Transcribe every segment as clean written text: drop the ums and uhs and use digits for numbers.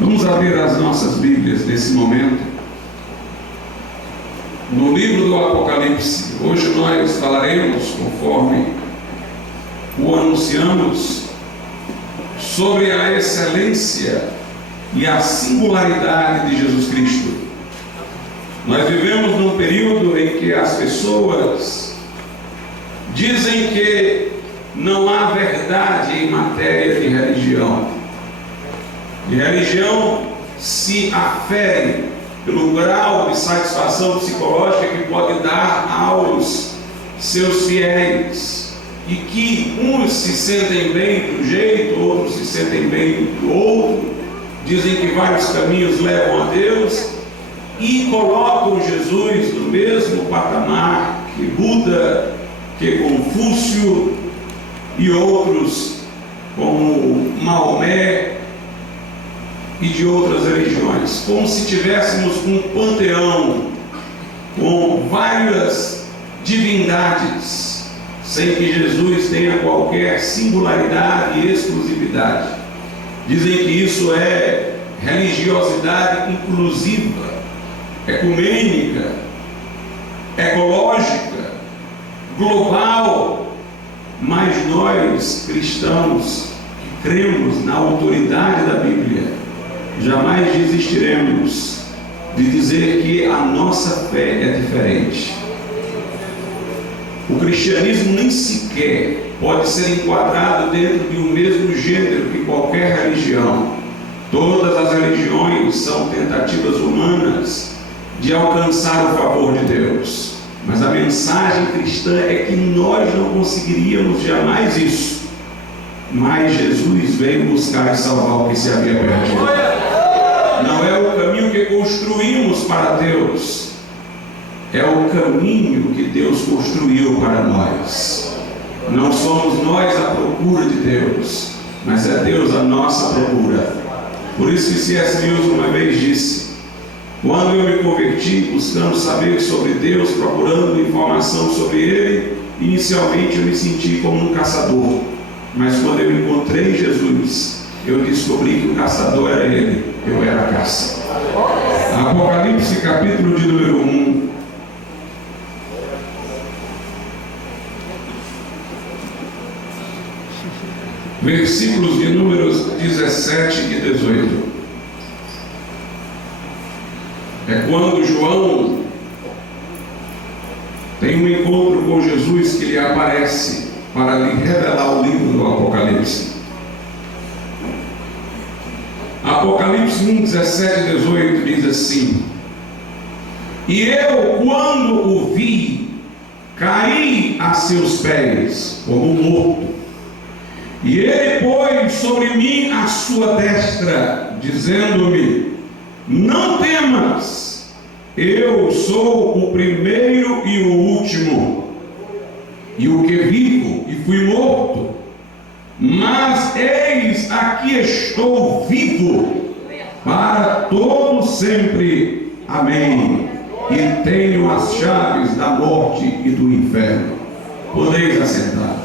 Vamos abrir as nossas Bíblias nesse momento no livro do Apocalipse. Hoje nós falaremos, conforme o anunciamos, sobre a excelência e a singularidade de Jesus Cristo. Nós vivemos num período em que as pessoas dizem que não há verdade em matéria de religião. E religião se afere pelo grau de satisfação psicológica que pode dar aos seus fiéis, e que uns se sentem bem de um jeito, outros se sentem bem do outro, dizem que vários caminhos levam a Deus e colocam Jesus no mesmo patamar que Buda, que Confúcio e outros como Maomé e de outras religiões, como se tivéssemos um panteão com várias divindades, sem que Jesus tenha qualquer singularidade e exclusividade. Dizem que isso é religiosidade inclusiva, ecumênica, ecológica, global. Mas nós, cristãos, que cremos na autoridade da Bíblia, jamais desistiremos de dizer que a nossa fé é diferente. O cristianismo nem sequer pode ser enquadrado dentro de um mesmo gênero que qualquer religião. Todas as religiões são tentativas humanas de alcançar o favor de Deus. Mas a mensagem cristã é que nós não conseguiríamos jamais isso. Mas Jesus veio buscar e salvar o que se havia perdido. Não é o caminho que construímos para Deus, é o caminho que Deus construiu para nós. Não somos nós a procura de Deus, mas é Deus a nossa procura. Por isso que C.S. Lewis uma vez disse: quando eu me converti buscando saber sobre Deus, procurando informação sobre Ele, inicialmente eu me senti como um caçador. Mas quando eu encontrei Jesus, eu descobri que o caçador era Ele, eu era a caça. Apocalipse capítulo de número 1. Versículos de números 17 e 18. É quando João tem um encontro com Jesus que lhe aparece para lhe revelar o livro do Apocalipse. Apocalipse 1, 17 e 18 diz assim: e eu, quando o vi, caí a seus pés como morto, e ele pôs sobre mim a sua destra, dizendo-me: não temas, eu sou o primeiro e o último, e o que vivo e fui morto, mas eis aqui estou vivo para todo sempre. Amém. E tenho as chaves da morte e do inferno. Podeis assentar.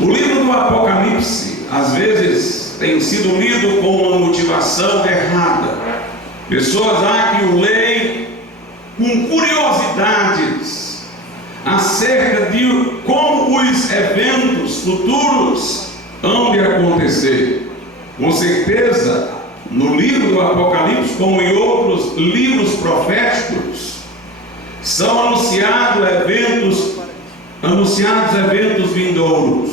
O livro do Apocalipse às vezes tem sido lido com uma motivação errada. Pessoas há que o leem com curiosidades acerca de como os eventos futuros hão de acontecer. Com certeza, no livro do Apocalipse, como em outros livros proféticos, são anunciados eventos vindouros.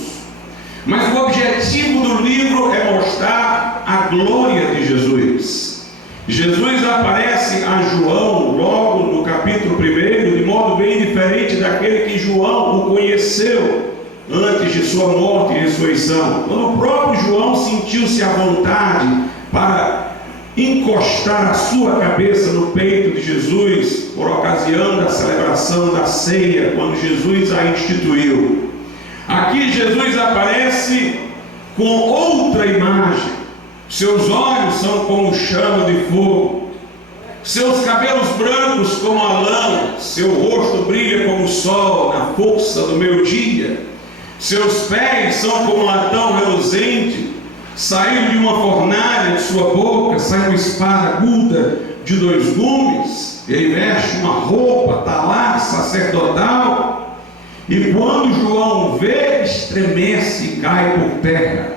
Mas o objetivo do livro é mostrar a glória de Jesus. Jesus aparece a João logo no capítulo 1, de modo bem diferente daquele que João o conheceu antes de sua morte e ressurreição. Quando o próprio João sentiu-se à vontade para encostar a sua cabeça no peito de Jesus, por ocasião da celebração da ceia, quando Jesus a instituiu. Aqui Jesus aparece com outra imagem. Seus olhos são como chama de fogo, seus cabelos brancos como a lã, seu rosto brilha como o sol na força do meio-dia. Seus pés são como latão reluzente, saindo de uma fornalha de sua boca, sai uma espada aguda de 2 gumes. Ele veste uma roupa talar sacerdotal, e quando João vê, estremece e cai por terra.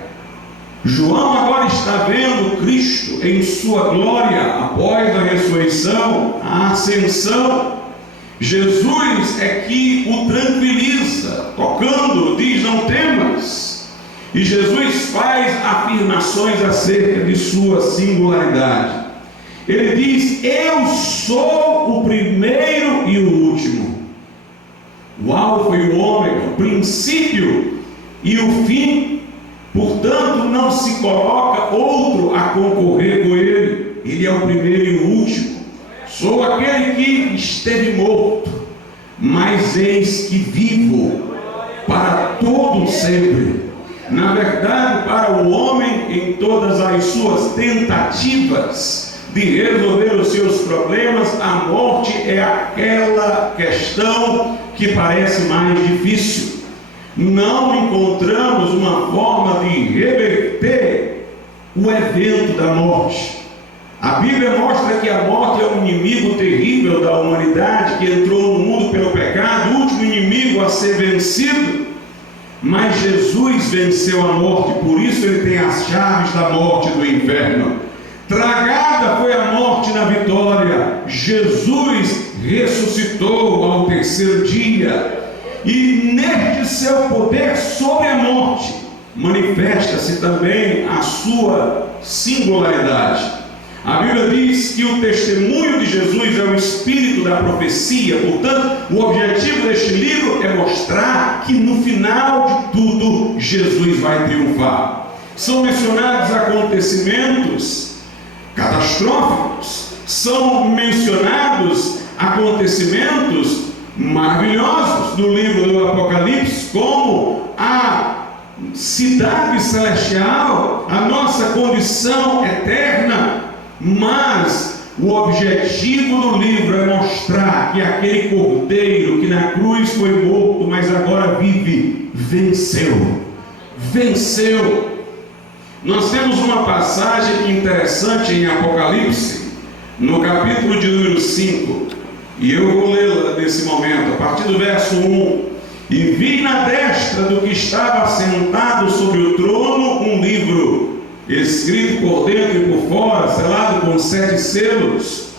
João agora está vendo Cristo em sua glória após a ressurreição, a ascensão. Jesus é que o tranquiliza, tocando, diz: não temas. E Jesus faz afirmações acerca de sua singularidade. Ele diz: eu sou o primeiro e o último, o alfa e o ômega, o princípio e o fim. Portanto, não se coloca outro a concorrer com ele. Ele é o primeiro e o último. Sou aquele que esteve morto, mas eis que vivo para todo sempre. Na verdade, para o homem, em todas as suas tentativas de resolver os seus problemas, a morte é aquela questão que parece mais difícil. Não encontramos uma forma de reverter o evento da morte. A Bíblia mostra que a morte é um inimigo terrível da humanidade, que entrou no mundo pelo pecado, o último inimigo a ser vencido. Mas Jesus venceu a morte, por isso ele tem as chaves da morte e do inferno. Tragada foi a morte na vitória. Jesus ressuscitou ao 3º dia. E neste seu poder sobre a morte, manifesta-se também a sua singularidade. A Bíblia diz que o testemunho de Jesus é o espírito da profecia. Portanto, o objetivo deste livro é mostrar que no final de tudo, Jesus vai triunfar. São mencionados acontecimentos catastróficos, são mencionados acontecimentos maravilhosos do livro do Apocalipse, como a cidade celestial, a nossa condição eterna. Mas o objetivo do livro é mostrar que aquele cordeiro que na cruz foi morto, mas agora vive, venceu. Nós temos uma passagem interessante em Apocalipse, no capítulo de número 5, e eu vou lê-la nesse momento, a partir do verso 1. E vi na destra do que estava sentado sobre o trono um livro, escrito por dentro e por fora, selado com 7 selos.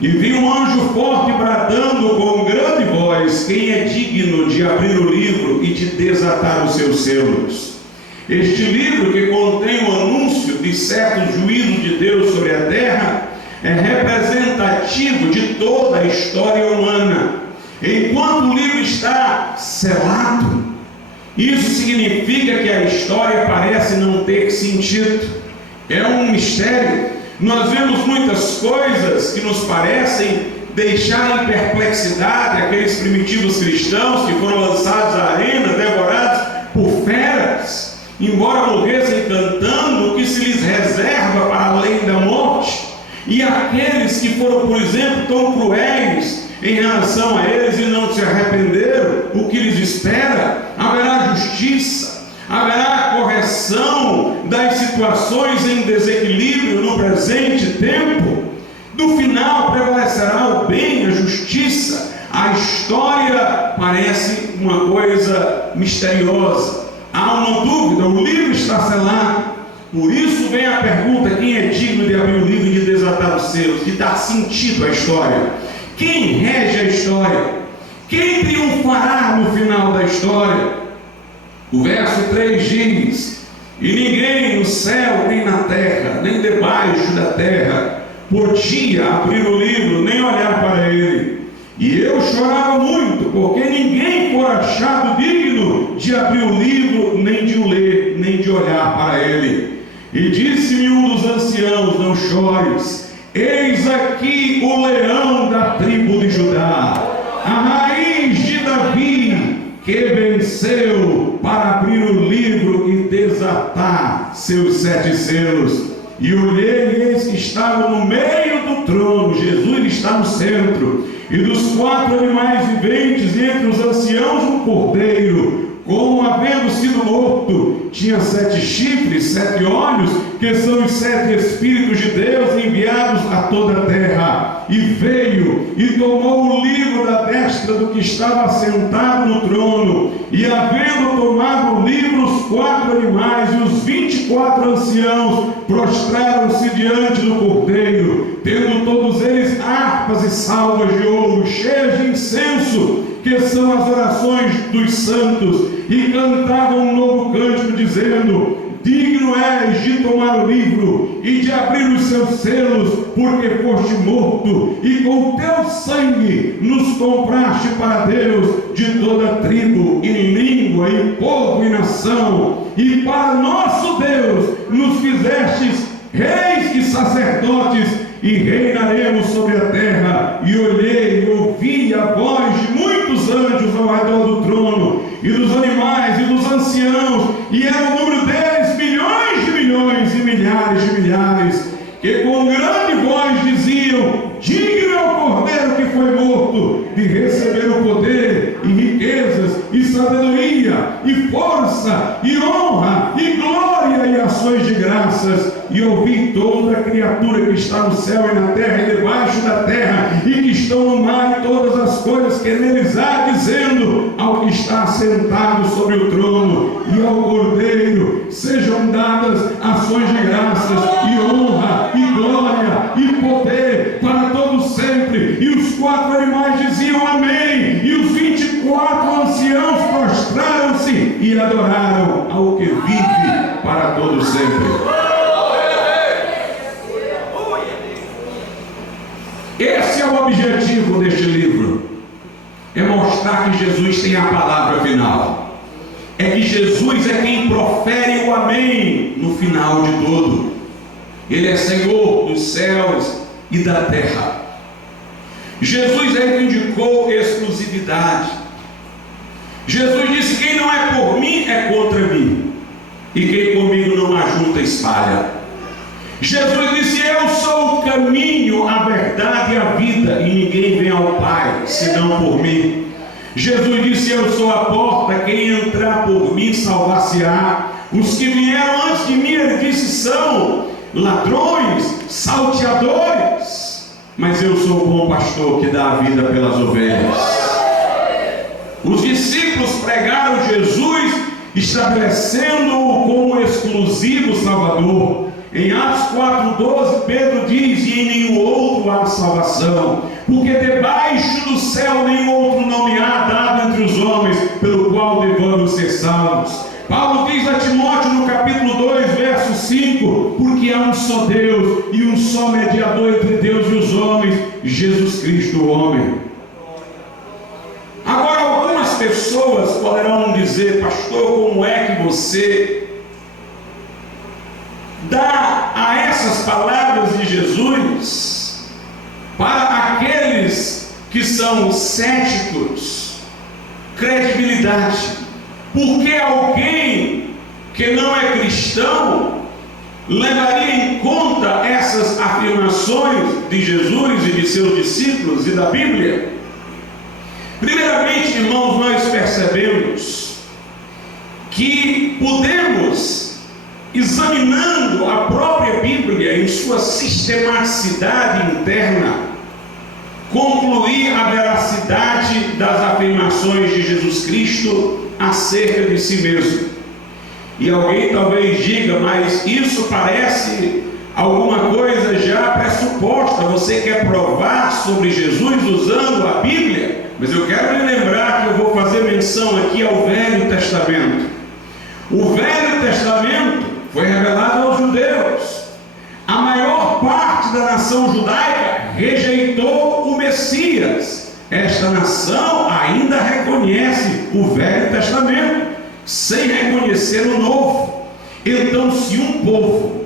E vi um anjo forte bradando com grande voz: quem é digno de abrir o livro e de desatar os seus selos? Este livro, que contém o anúncio de certo juízo de Deus sobre a terra, é representativo de toda a história humana. Enquanto o livro está selado, isso significa que a história parece não ter sentido. É um mistério. Nós vemos muitas coisas que nos parecem deixar em perplexidade aqueles primitivos cristãos que foram lançados à arena, devorados por feras, embora morressem cantando o que se lhes reserva para além da morte. E aqueles que foram, por exemplo, tão cruéis em relação a eles e não se arrependeram, o que lhes espera? Haverá justiça, haverá correção das situações em desequilíbrio no presente tempo. No final prevalecerá o bem, a justiça. A história parece uma coisa misteriosa. Há uma dúvida, o livro está selado. Por isso vem a pergunta: quem é digno de abrir o livro e de desatar os selos, de dar sentido à história? Quem rege a história? Quem triunfará no final da história? O verso 3 diz: e ninguém no céu, nem na terra, nem debaixo da terra, podia abrir o livro, nem olhar para ele. E eu chorava muito, porque ninguém foi achado digno de abrir o livro, nem de o ler, nem de olhar para ele. E disse-me um dos anciãos: não chores, eis aqui o leão da tribo de Judá, a raiz de Davi, que venceu para abrir o livro e desatar seus 7 selos. E olhei, e eis que estava no meio do trono, Jesus está no centro, e dos 4 animais viventes, e entre os anciãos um cordeiro, como havendo sido morto. Tinha 7 chifres, 7 olhos, que são os 7 Espíritos de Deus enviados a toda a terra. E veio e tomou o livro da destra do que estava sentado no trono. E havendo tomado o livro, os 4 animais e os 24 anciãos prostraram-se diante do Cordeiro, tendo todos eles harpas e salvas de ouro, cheias de incenso, que são as orações dos santos, e cantavam um novo cântico, dizendo: digno és de tomar o livro e de abrir os seus selos, porque foste morto, e com teu sangue nos compraste para Deus de toda tribo, e língua, e povo, e nação, e para nosso Deus nos fizestes reis e sacerdotes, e reinaremos sobre a terra. E olhei e ouvi a voz de muitos anjos ao redor do trono, e dos animais, e dos anciãos, e era o número deles milhões de milhões, e milhares de milhares, que com grande voz diziam: digno é o Cordeiro que foi morto de receber o poder, e riquezas, e sabedoria, e força, e honra, e glória, e ações de graças. E ouvi toda a criatura que está no céu e na terra e debaixo da terra, e que estão no mar, e todas as coisas que neles há, dizendo ao que está sentado sobre o trono e ao Cordeiro: sejam dadas ações de graças, e honra, e glória, e poder para todos sempre. E os 4 animais diziam: amém. E os 24 anciãos prostraram-se e adoraram ao que vive para todos sempre. Esse é o objetivo deste livro: é mostrar que Jesus tem a palavra final, é que Jesus é quem profere o amém no final de tudo. Ele é Senhor dos céus e da terra. Jesus reivindicou exclusividade. Jesus disse: quem não é por mim é contra mim, e quem comigo não ajunta espalha. Jesus disse: eu sou o caminho, a verdade e a vida, e ninguém vem ao Pai senão por mim. Jesus disse: eu sou a porta, quem entrar por mim salvar-se-á. Os que vieram antes de mim, ele disse, são ladrões, salteadores, mas eu sou o bom pastor que dá a vida pelas ovelhas. Os discípulos pregaram Jesus, estabelecendo-o como exclusivo Salvador. Em Atos 4,12, Pedro diz: e em nenhum outro há salvação, porque debaixo do céu nenhum outro nome há dado entre os homens, pelo qual devamos ser salvos. Paulo diz a Timóteo no capítulo 2, verso 5: porque há um só Deus e um só mediador entre Deus e os homens, Jesus Cristo, o homem. Agora, algumas pessoas poderão dizer: pastor, como é que você dá a essas palavras de Jesus, para aqueles que são céticos, credibilidade? Porque alguém que não é cristão levaria em conta essas afirmações de Jesus e de seus discípulos e da Bíblia? Primeiramente, irmãos, nós percebemos que podemos, examinando a própria Bíblia em sua sistematicidade interna, concluir a veracidade das afirmações de Jesus Cristo acerca de si mesmo. E alguém talvez diga: mas isso parece alguma coisa já pressuposta, você quer provar sobre Jesus usando a Bíblia? Mas eu quero lhe lembrar que eu vou fazer menção aqui ao Velho Testamento. O Velho Testamento foi revelado aos judeus. A maior parte da nação judaica rejeitou o Messias. Esta nação ainda reconhece o Velho Testamento, sem reconhecer o Novo. Então, se um povo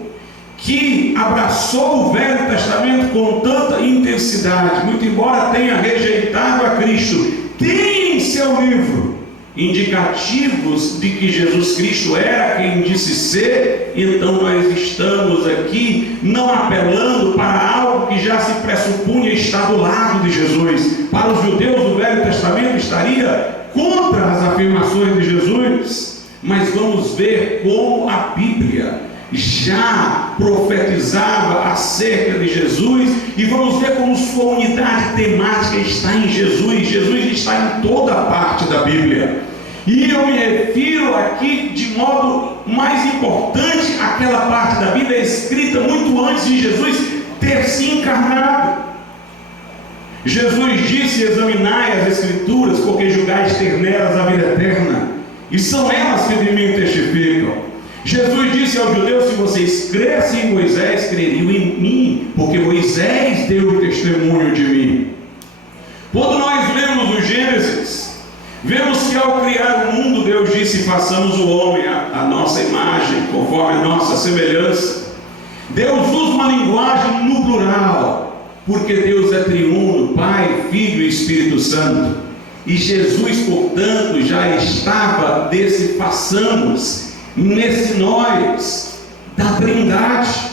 que abraçou o Velho Testamento com tanta intensidade, muito embora tenha rejeitado a Cristo, tem em seu livro indicativos de que Jesus Cristo era quem disse ser, então nós estamos aqui não apelando para algo que já se pressupunha estar do lado de Jesus. Para os judeus, o Velho Testamento estaria contra as afirmações de Jesus. mas vamos ver como a Bíblia já profetizava acerca de Jesus, e vamos ver como sua unidade temática está em Jesus. Jesus está em toda parte da Bíblia, e eu me refiro aqui de modo mais importante àquela parte da Bíblia escrita muito antes de Jesus ter se encarnado. Jesus disse: examinai as Escrituras, porque julgais ter nelas a vida eterna, e são elas que de mim testificam. Jesus disse aos judeus: se vocês crescem em Moisés, creriam em mim, porque Moisés deu testemunho de mim. Quando nós lemos o Gênesis, vemos que ao criar o mundo, Deus disse: façamos o homem à nossa imagem, conforme a nossa semelhança. Deus usa uma linguagem no plural, porque Deus é triuno, Pai, Filho e Espírito Santo. E Jesus, portanto, já estava nesse façamos, nesse nós da Trindade.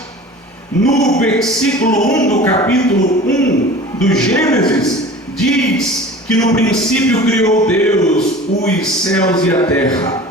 No versículo 1 do capítulo 1 do Gênesis, diz que no princípio criou Deus os céus e a terra.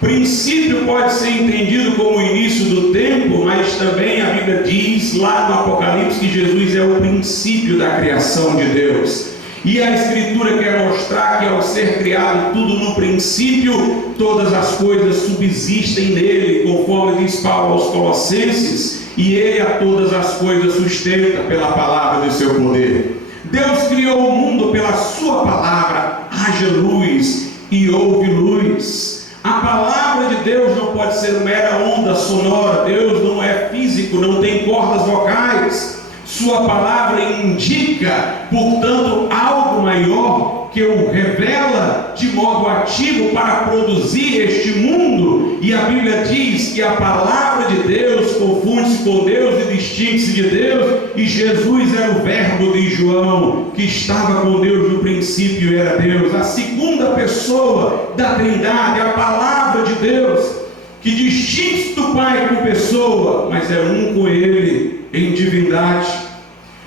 Princípio pode ser entendido como o início do tempo, mas também a Bíblia diz lá no Apocalipse que Jesus é o princípio da criação de Deus. E a Escritura quer mostrar que ao ser criado tudo no princípio, todas as coisas subsistem nele, conforme diz Paulo aos Colossenses, e ele a todas as coisas sustenta pela palavra de seu poder. Deus criou o mundo pela sua palavra: haja luz, e houve luz. A palavra de Deus não pode ser mera onda sonora. Deus não é físico, não tem cordas vocais. Sua palavra indica, portanto, algo maior que o revela de modo ativo para produzir este mundo. E a Bíblia diz que a palavra de Deus confunde-se com Deus e distingue-se de Deus. E Jesus era o verbo de João, que estava com Deus no princípio e era Deus. A segunda pessoa da Trindade, a palavra de Deus, que distingue-se do Pai como pessoa, mas é um com Ele em divindade.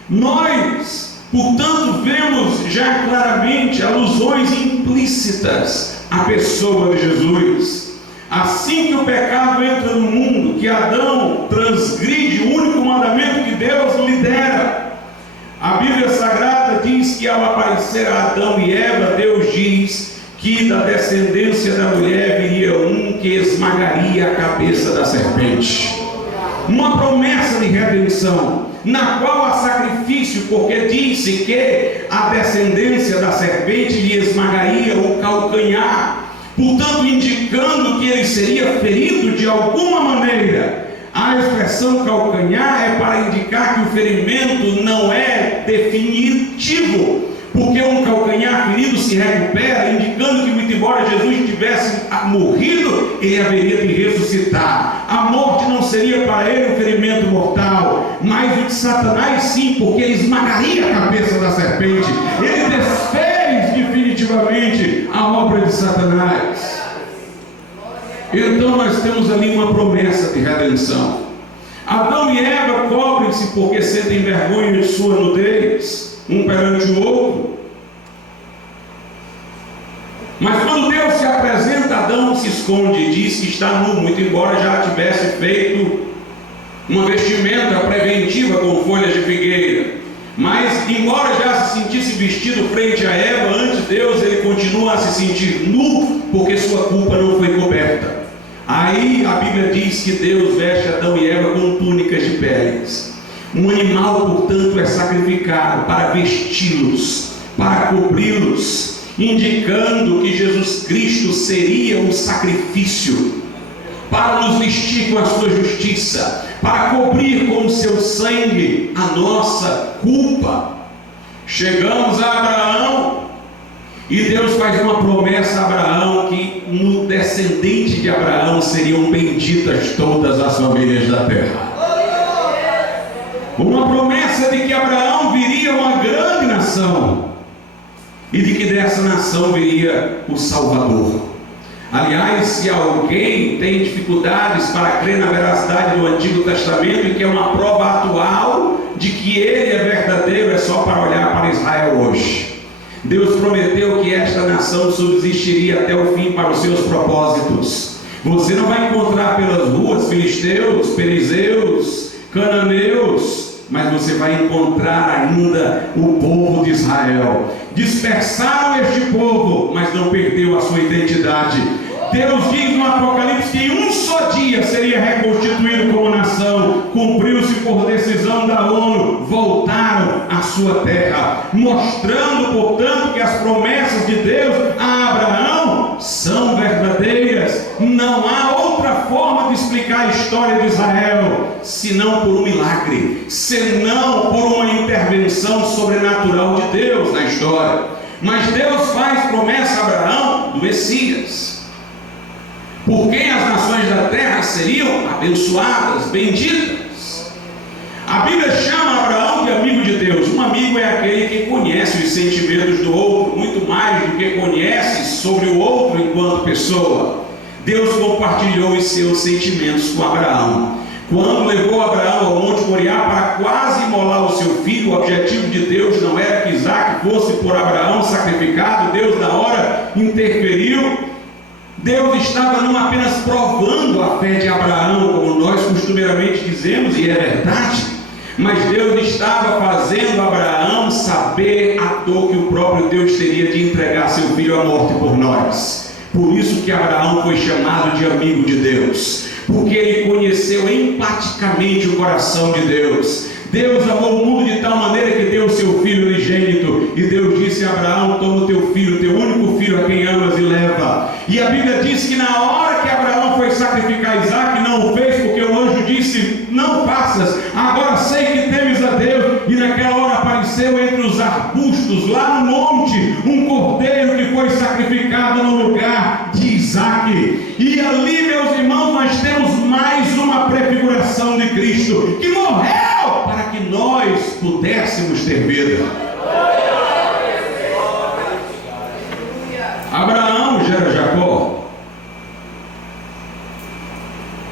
Nós, portanto, vemos já claramente alusões implícitas à pessoa de Jesus. Assim que o pecado entra no mundo, que Adão transgride o único mandamento que Deus lhe dera, a Bíblia Sagrada diz que ao aparecer a Adão e Eva, Deus diz que da descendência da mulher viria um que esmagaria a cabeça da serpente. Uma promessa de redenção, na qual há sacrifício, porque disse que a descendência da serpente lhe esmagaria o calcanhar, portanto indicando que ele seria ferido de alguma maneira. A expressão calcanhar é para indicar que o ferimento não é definitivo, porque um calcanhar ferido se recupera, indicando que, muito embora Jesus tivesse morrido, ele haveria de ressuscitar. A morte não seria para ele um ferimento mortal, mas o de Satanás sim, porque ele esmagaria a cabeça da serpente. Ele desfez definitivamente a obra de Satanás. Então nós temos ali uma promessa de redenção. Adão e Eva cobrem-se porque sentem vergonha de sua nudez, um perante o outro. Mas quando Deus se apresenta, Adão se esconde e diz que está nu, muito embora já tivesse feito uma vestimenta preventiva com folhas de figueira. Mas embora já se sentisse vestido frente a Eva, ante Deus ele continua a se sentir nu, porque sua culpa não foi coberta. Aí a Bíblia diz que Deus veste Adão e Eva com túnicas de peles. Um animal, portanto, é sacrificado para vesti-los, para cobri-los, indicando que Jesus Cristo seria um sacrifício para nos vestir com a sua justiça, para cobrir com o seu sangue a nossa culpa. Chegamos a Abraão e Deus faz uma promessa a Abraão que no descendente de Abraão seriam benditas todas as famílias da terra. Uma promessa de que Abraão viria uma grande nação e de que dessa nação viria o Salvador. Aliás, se alguém tem dificuldades para crer na veracidade do Antigo Testamento e que é uma prova atual de que ele é verdadeiro, é só para olhar para Israel hoje. Deus prometeu que esta nação subsistiria até o fim para os seus propósitos. Você não vai encontrar pelas ruas filisteus, perizeus, cananeus, mas você vai encontrar ainda o povo de Israel. Dispersaram este povo, mas não perdeu a sua identidade. Deus diz no Apocalipse que em um só dia seria reconstituído como nação. Cumpriu-se por decisão da ONU, voltaram à sua terra, mostrando, portanto, que as promessas de Deus a Abraão são verdadeiras. Não há outra forma de explicar a história de Israel senão por um milagre, senão por uma intervenção sobrenatural de Deus na história. Mas Deus faz promessa a Abraão do Messias, por quem as nações da terra seriam abençoadas, benditas. A Bíblia chama Abraão de amigo de Deus. Um amigo é aquele que conhece os sentimentos do outro, muito mais do que conhece sobre o outro enquanto pessoa. Deus compartilhou os seus sentimentos com Abraão. Quando levou Abraão ao Monte Moriá para quase imolar o seu filho, o objetivo de Deus não era que Isaque fosse por Abraão sacrificado. Deus na hora interferiu. Deus estava não apenas provando a fé de Abraão, como nós costumeiramente dizemos, e é verdade, mas Deus estava fazendo Abraão saber a dor que o próprio Deus teria de entregar seu filho à morte por nós. Por isso que Abraão foi chamado de amigo de Deus, porque ele conheceu empaticamente o coração de Deus. Deus amou o mundo de tal maneira que deu o seu filho unigênito. E Deus disse a Abraão: toma o teu filho, teu único filho, a quem amas, e leva. E a Bíblia diz que na hora que Abraão foi sacrificar Isaque, não o fez, porque o anjo disse: não faças, agora sei que temes a Deus. E naquela hora apareceu entre os arbustos, lá no monte, um cordeiro que foi sacrificado no lugar de Isaque. E ali, meus irmãos, nós temos mais uma prefiguração de Cristo, que morreu para que nós pudéssemos ter vida. Abraão gera Jacó,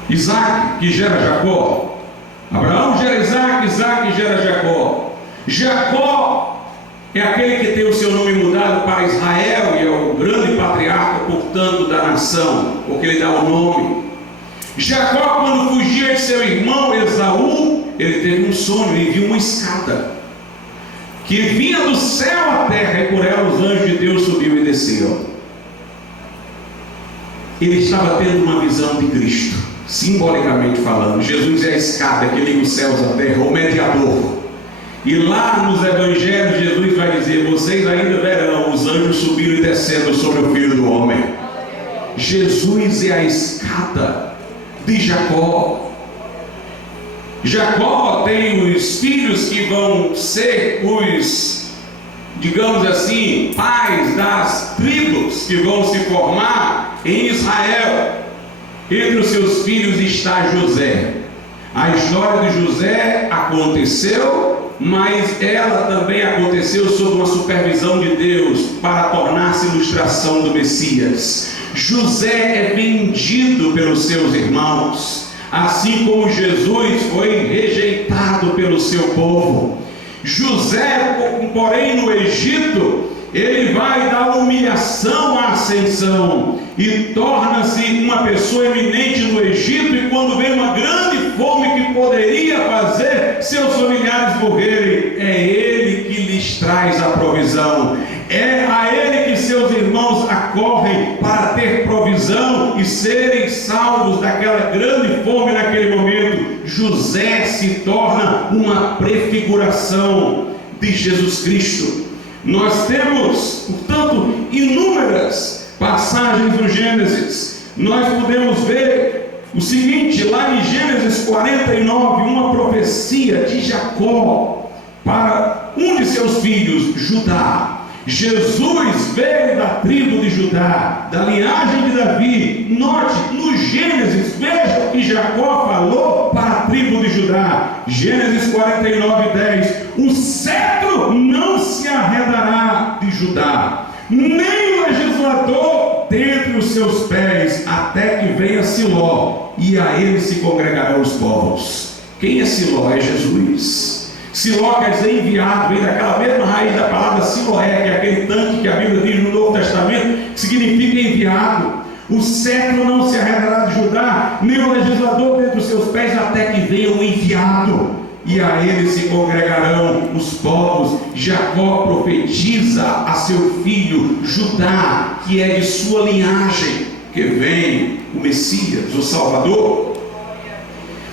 Isaque que gera Jacó, Abraão gera Isaque, Isaque gera Jacó. Jacó é aquele que tem o seu nome mudado para Israel e é o grande patriarca, portanto, da nação, porque ele dá o nome. Jacó, quando fugia de seu irmão Esaú, ele teve um sonho e viu uma escada que vinha do céu à terra, e por ela os anjos de Deus subiam e desciam. Ele estava tendo uma visão de Cristo, simbolicamente falando. Jesus é a escada que liga os céus à terra, o mediador. E lá nos evangelhos Jesus vai dizer: vocês ainda verão os anjos subindo e descendo sobre o Filho do Homem. Jesus é a escada de Jacó. Jacó tem os filhos que vão ser os, digamos assim, pais das tribos que vão se formar em Israel. Entre os seus filhos está José. A história de José aconteceu, mas ela também aconteceu sob uma supervisão de Deus para tornar-se ilustração do Messias. José é vendido pelos seus irmãos, assim como Jesus foi rejeitado pelo seu povo. José, porém, no Egito, ele vai da humilhação à ascensão e torna-se uma pessoa eminente no Egito. E quando vem uma grande fome que poderia fazer seus familiares morrerem, é ele que lhes traz a provisão. É a ele que seus irmãos acorrem para ter provisão e serem salvos daquela grande fome naquele momento. José se torna uma prefiguração de Jesus Cristo. Nós temos, portanto, inúmeras passagens no Gênesis. Nós podemos ver o seguinte, lá em Gênesis 49, uma profecia de Jacó para um de seus filhos, Judá. Jesus veio da tribo de Judá, da linhagem de Davi. Note, no Gênesis, veja o que Jacó falou para a tribo de Judá. Gênesis 49, 10. O cetro não se arredará de Judá, nem o legislador dentre os seus pés, até que venha Siló, e a ele se congregarão os povos. Quem é Siló? É Jesus. Siló quer dizer enviado, vem daquela mesma raiz da palavra Siloé, que é aquele tanque que a Bíblia diz no Novo Testamento, que significa enviado. O cetro não se arredará de Judá, nem o legislador dentre os seus pés, até que venha o enviado, e a ele se congregarão os povos. Jacó profetiza a seu filho Judá, que é de sua linhagem, que vem o Messias, o Salvador.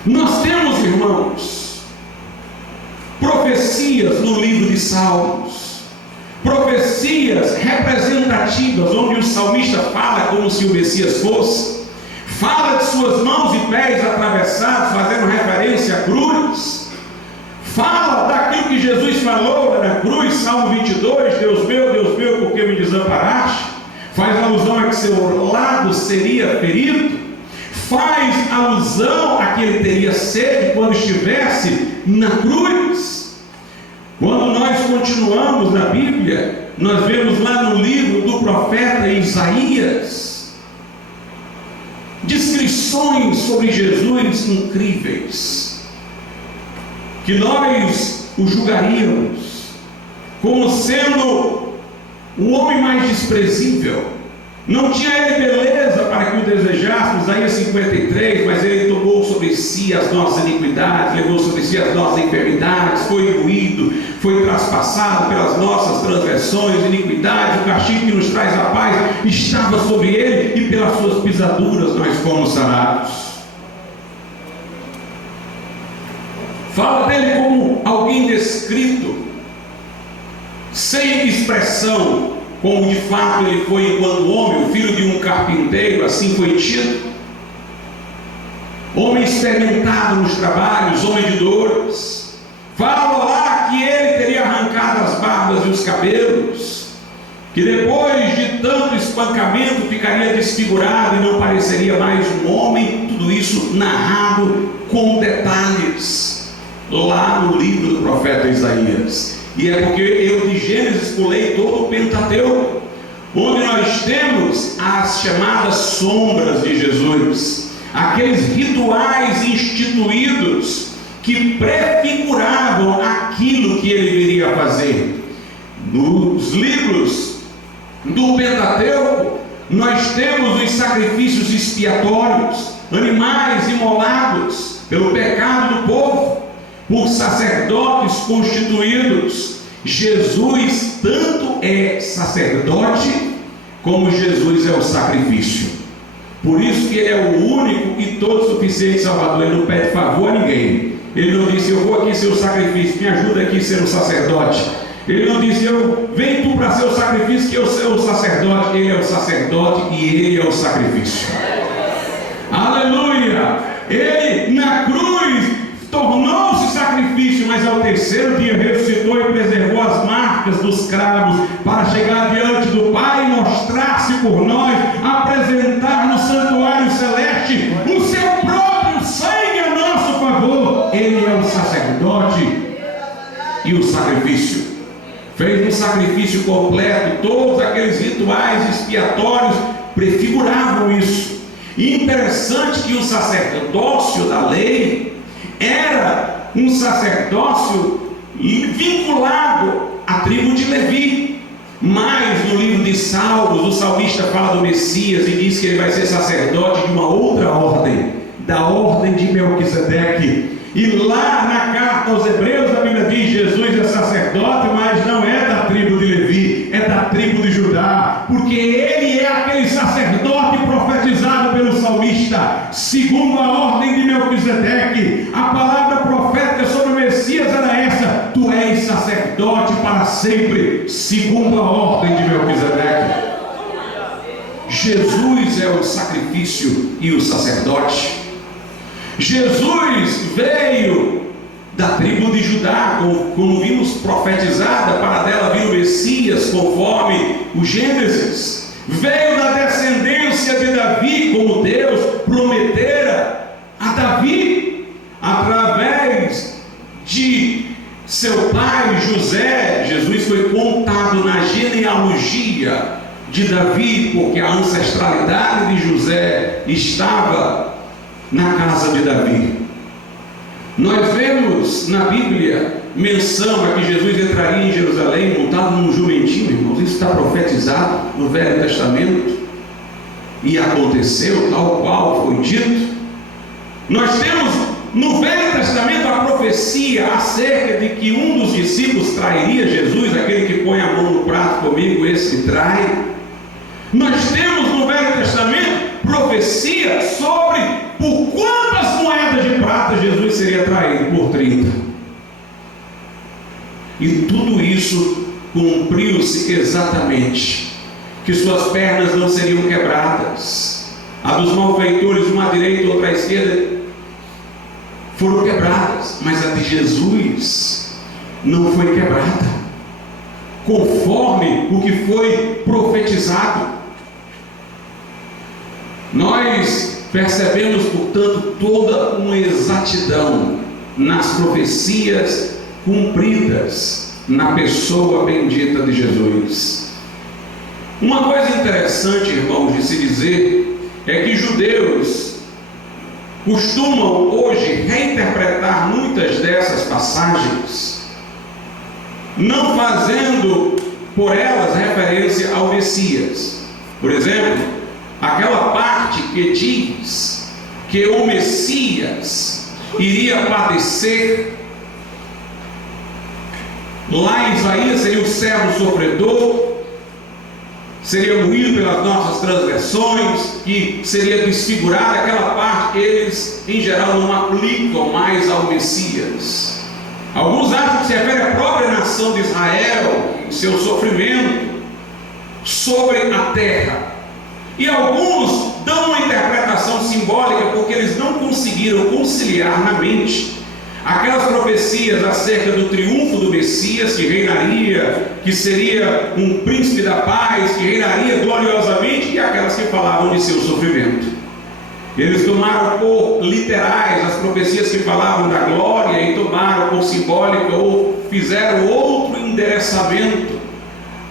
Nós temos, irmãos, profecias no livro de Salmos, profecias representativas, onde o salmista fala como se o Messias fosse, fala de suas mãos e pés atravessados, fazendo referência à cruz, fala daquilo que Jesus falou na cruz, Salmo 22, Deus meu, por que me desamparaste? Faz alusão a que seu lado seria ferido, faz alusão a que ele teria sede quando estivesse na cruz. Quando nós continuamos na Bíblia, nós vemos lá no livro do profeta Isaías descrições sobre Jesus incríveis, que nós o julgaríamos como sendo o homem mais desprezível. Não tinha ele beleza para que o desejássemos, Isaías 53, mas ele tomou sobre si as nossas iniquidades, levou sobre si as nossas enfermidades, foi moído, foi traspassado pelas nossas transgressões, iniquidades, o castigo que nos traz a paz estava sobre ele, e pelas suas pisaduras nós fomos sarados. Fala dele como alguém descrito, sem expressão, como de fato ele foi enquanto homem, o filho de um carpinteiro, assim foi tido. Homem experimentado nos trabalhos, homem de dores. Fala lá que ele teria arrancado as barbas e os cabelos, que depois de tanto espancamento ficaria desfigurado e não pareceria mais um homem. Tudo isso narrado com detalhes lá no livro do profeta Isaías. E é porque eu de Gênesis pulei todo o Pentateuco, onde nós temos as chamadas sombras de Jesus, aqueles rituais instituídos que prefiguravam aquilo que ele viria a fazer. Nos livros do Pentateuco, nós temos os sacrifícios expiatórios, animais imolados pelo pecado do povo, por sacerdotes constituídos. Jesus tanto é sacerdote, como Jesus é o sacrifício. Por isso que ele é o único e todo suficiente Salvador. Ele não pede favor a ninguém. Ele não disse: eu vou aqui ser o sacrifício, me ajuda aqui a ser o sacerdote. Ele não disse: vem tu para ser o sacrifício, que eu sou o sacerdote. Ele é o sacerdote e ele é o sacrifício. Aleluia! Ele na cruz tornou-se sacrifício, mas ao terceiro dia ressuscitou e preservou as marcas dos cravos, para chegar diante do Pai e mostrar-se por nós, apresentar no santuário celeste o seu próprio sangue a nosso favor. Ele é o sacerdote e o sacrifício. Fez um sacrifício completo. Todos aqueles rituais expiatórios prefiguravam isso. E interessante que o sacerdócio da lei era um sacerdócio vinculado à tribo de Levi. Mas no livro de Salmos, o salmista fala do Messias e diz que ele vai ser sacerdote de uma outra ordem, da ordem de Melquisedeque. E lá na carta aos Hebreus, a Bíblia diz: Jesus é sacerdote, mas não é da tribo de Levi, é da tribo de Judá, porque ele é aquele sacerdote profetizado pelo salmista, segundo a ordem de Melquisedeque. A palavra profética sobre o Messias era essa: tu és sacerdote para sempre, segundo a ordem de Melquisedeque. Jesus é o sacrifício e o sacerdote. Jesus veio da tribo de Judá, como vimos profetizada, para dela vir o Messias, conforme o Gênesis. Veio da descendência de Davi, como Deus prometera a Davi, através de seu pai José. Jesus foi contado na genealogia de Davi, porque a ancestralidade de José estava na casa de Davi. Nós vemos na Bíblia menção a que Jesus entraria em Jerusalém montado num jumentinho, irmãos. Isso está profetizado no Velho Testamento. e aconteceu tal qual foi dito. Nós temos no Velho Testamento a profecia acerca de que um dos discípulos trairia Jesus, aquele que põe a mão no prato comigo, esse trai. Nós temos no Velho Testamento profecia sobre por quantas moedas de prata Jesus seria traído, por 30. E tudo isso cumpriu-se exatamente, que suas pernas não seriam quebradas. A dos malfeitores, uma à direita, outra à esquerda, foram quebradas, mas a de Jesus não foi quebrada, conforme o que foi profetizado. Nós percebemos, portanto, toda uma exatidão nas profecias cumpridas na pessoa bendita de Jesus. Uma coisa interessante, irmãos, de se dizer é que judeus costumam hoje reinterpretar muitas dessas passagens, não fazendo por elas referência ao Messias. Por exemplo, aquela parte que diz que o Messias iria padecer, lá em Isaías seria o servo sofredor, seria moído pelas nossas transgressões, que seria desfigurado. Aquela parte eles em geral não aplicam mais ao Messias. Alguns acham que se refere à própria nação de Israel, em seu sofrimento sobre a terra. E alguns dão uma interpretação simbólica porque eles não conseguiram conciliar na mente aquelas profecias acerca do triunfo do Messias, que reinaria, que seria um príncipe da paz, que reinaria gloriosamente, e aquelas que falavam de seu sofrimento. Eles tomaram por literais as profecias que falavam da glória e tomaram por simbólica, ou fizeram outro endereçamento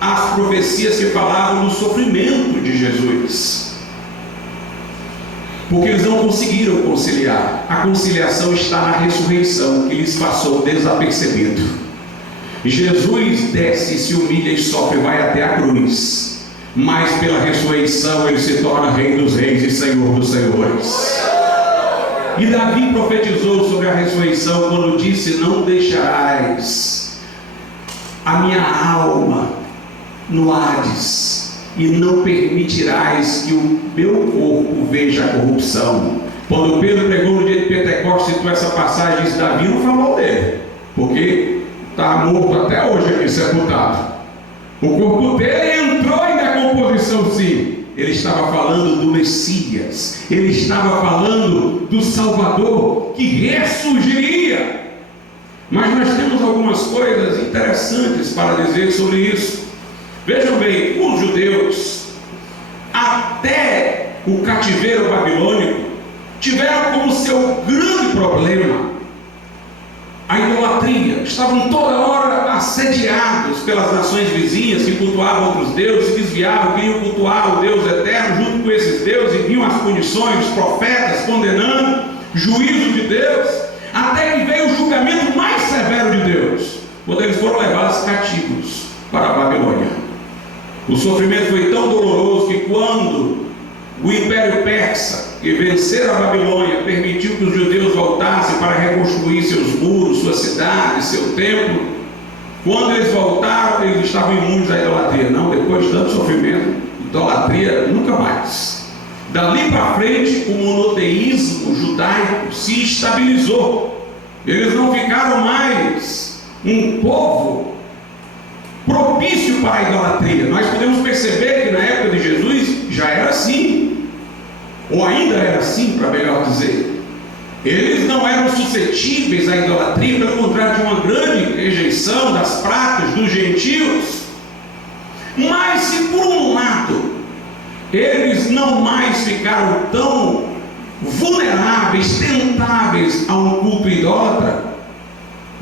às profecias que falavam do sofrimento de Jesus, porque eles não conseguiram conciliar. A conciliação está na ressurreição, que lhes passou desapercebido. Jesus desce, se humilha e sofre, vai até a cruz, mas pela ressurreição ele se torna Rei dos Reis e Senhor dos Senhores. E Davi profetizou sobre a ressurreição quando disse: não deixarás a minha alma no Hades, e não permitirás que o meu corpo veja a corrupção. Quando Pedro pregou no dia de Pentecostes, citou essa passagem, disse: Davi não falou dele, porque está morto até hoje aqui, sepultado. O corpo dele entrou em decomposição, sim. Ele estava falando do Messias, ele estava falando do Salvador que ressurgiria. Mas nós temos algumas coisas interessantes para dizer sobre isso. Vejam bem, os judeus, até o cativeiro babilônico, tiveram como seu grande problema a idolatria. Estavam toda hora assediados pelas nações vizinhas que cultuavam outros deuses, se desviavam, queriam cultuar o Deus eterno junto com esses deuses, e vinham as punições, os profetas condenando, juízo de Deus, até que veio o julgamento mais severo de Deus, quando eles foram levados cativos para a Babilônia. O sofrimento foi tão doloroso que quando o Império Persa, que vencera a Babilônia, permitiu que os judeus voltassem para reconstruir seus muros, suas cidades, seu templo, quando eles voltaram, eles estavam imunes à idolatria. Não, depois de tanto sofrimento, idolatria nunca mais. Dali para frente, o monoteísmo judaico se estabilizou. Eles não ficaram mais um povo propício para a idolatria. Nós podemos perceber que na época de Jesus já era assim, ou ainda era assim, para melhor dizer. Eles não eram suscetíveis à idolatria, pelo contrário, de uma grande rejeição das práticas dos gentios. Mas se por um lado eles não mais ficaram tão vulneráveis, tentáveis a um culto idólatra,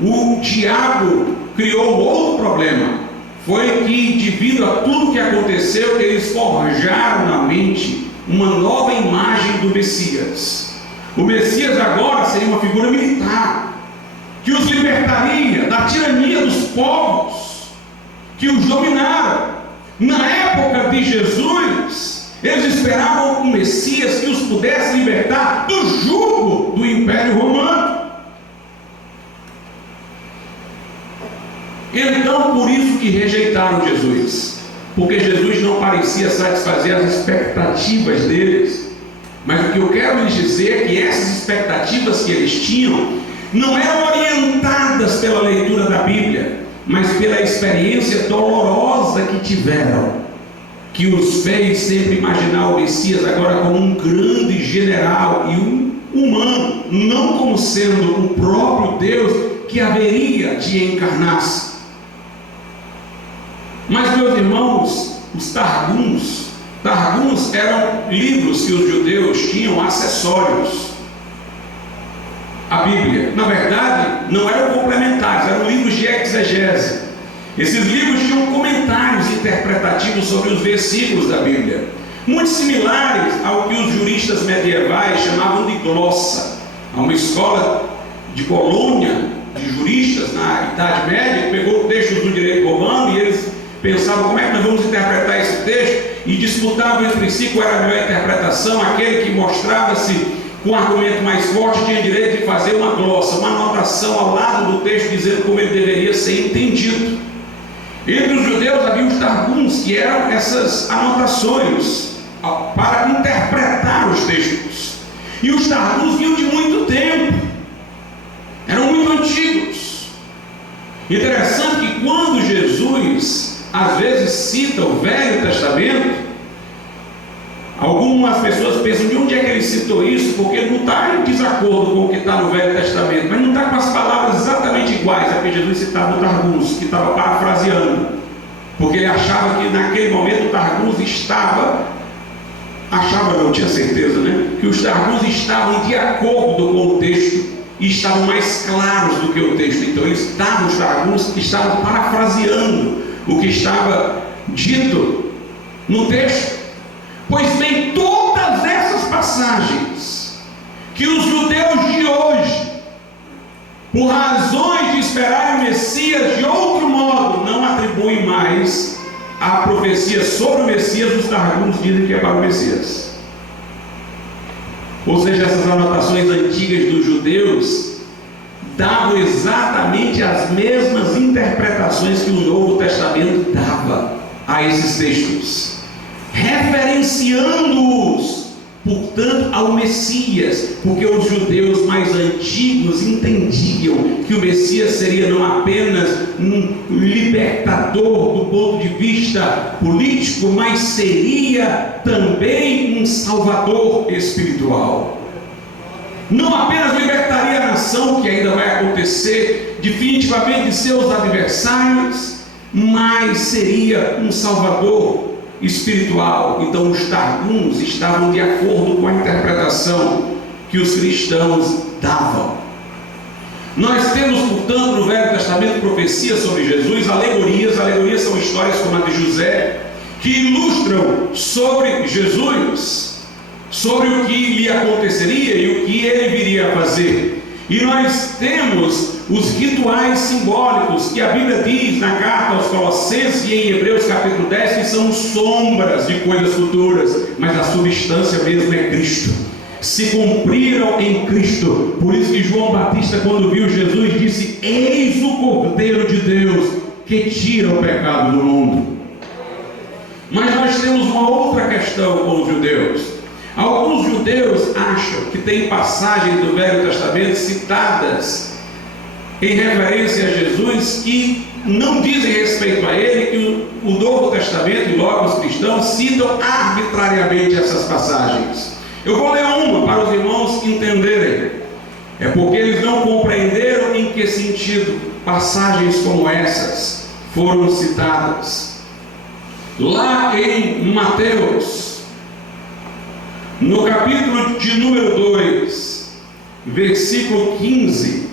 o diabo criou outro problema. Foi que, devido a tudo que aconteceu, eles forjaram na mente uma nova imagem do Messias. O Messias agora seria uma figura militar, que os libertaria da tirania dos povos que os dominaram. Na época de Jesus, Eles esperavam um Messias que os pudesse libertar do jugo do Império Romano. Então, por isso que rejeitaram Jesus, porque Jesus não parecia satisfazer as expectativas deles. Mas o que eu quero lhes dizer é que essas expectativas que eles tinham não eram orientadas pela leitura da Bíblia, mas pela experiência dolorosa que tiveram, que os fez sempre imaginar o Messias agora como um grande general e um humano, não como sendo o próprio Deus que haveria de encarnar-se. Mas, meus irmãos, os Targums eram livros que os judeus tinham acessórios à Bíblia. Na verdade, não eram complementares, eram livros de exegese. Esses livros tinham comentários interpretativos sobre os versículos da Bíblia, muito similares ao que os juristas medievais chamavam de glossa. Há uma escola de Colônia de juristas na Idade Média que pegou textos do direito romano e eles pensavam como é que nós vamos interpretar esse texto, e disputavam entre si qual era a melhor interpretação. Aquele que mostrava-se com um argumento mais forte tinha direito de fazer uma glossa, uma anotação ao lado do texto dizendo como ele deveria ser entendido. Entre os judeus havia os Targums, que eram essas anotações para interpretar os textos. E os Targums vinham de muito tempo, eram muito antigos. Interessante que quando Jesus às vezes cita o Velho Testamento, algumas pessoas pensam de onde é que ele citou isso, porque não está em desacordo com o que está no Velho Testamento, mas não está com as palavras exatamente iguais a que Jesus citava no Targums, que estava parafraseando, porque ele achava que naquele momento o Targums não tinha certeza, né? Que os Targums estavam de acordo com o texto e estavam mais claros do que o texto. Então os Targums estavam parafraseando o que estava dito no texto. Pois bem, todas essas passagens que os judeus de hoje, por razões de esperarem o Messias de outro modo, não atribuem mais a profecia sobre o Messias, os Targums dizem que é para o Messias. Ou seja, essas anotações antigas dos judeus davam exatamente as mesmas interpretações que o Novo Testamento dava a esses textos, referenciando-os, portanto, ao Messias, porque os judeus mais antigos entendiam que o Messias seria não apenas um libertador do ponto de vista político, mas seria também um salvador espiritual. Não apenas libertaria a nação, que ainda vai acontecer definitivamente de seus adversários, mas seria um salvador espiritual. Então os Targums estavam de acordo com a interpretação que os cristãos davam. Nós temos, portanto, no Velho Testamento profecias sobre Jesus, alegorias são histórias como a de José, que ilustram sobre Jesus, sobre o que lhe aconteceria e o que ele viria a fazer. E nós temos os rituais simbólicos que a Bíblia diz na carta aos Colossenses e em Hebreus capítulo 10 que são sombras de coisas futuras, mas a substância mesmo é Cristo. Se cumpriram em Cristo. Por isso que João Batista, quando viu Jesus, disse: eis o Cordeiro de Deus que tira o pecado do mundo. Mas nós temos uma outra questão com os judeus. Alguns judeus acham que tem passagens do Velho Testamento citadas em referência a Jesus que não dizem respeito a ele, que o Novo Testamento e logo os cristãos citam arbitrariamente essas passagens. Eu vou ler uma para os irmãos entenderem. É porque eles não compreenderam em que sentido passagens como essas foram citadas. Lá em Mateus, no capítulo de número 2, versículo 15,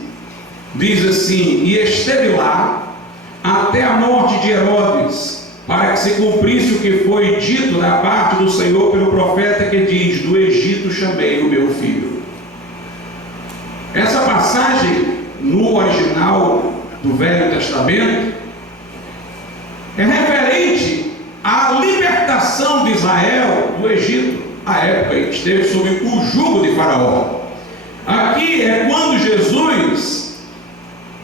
diz assim: e esteve lá até a morte de Herodes, para que se cumprisse o que foi dito da parte do Senhor pelo profeta, que diz: do Egito chamei o meu filho. Essa passagem no original do Velho Testamento é referente à libertação de Israel do Egito, a época em que esteve sob o jugo de Faraó. Aqui é quando Jesus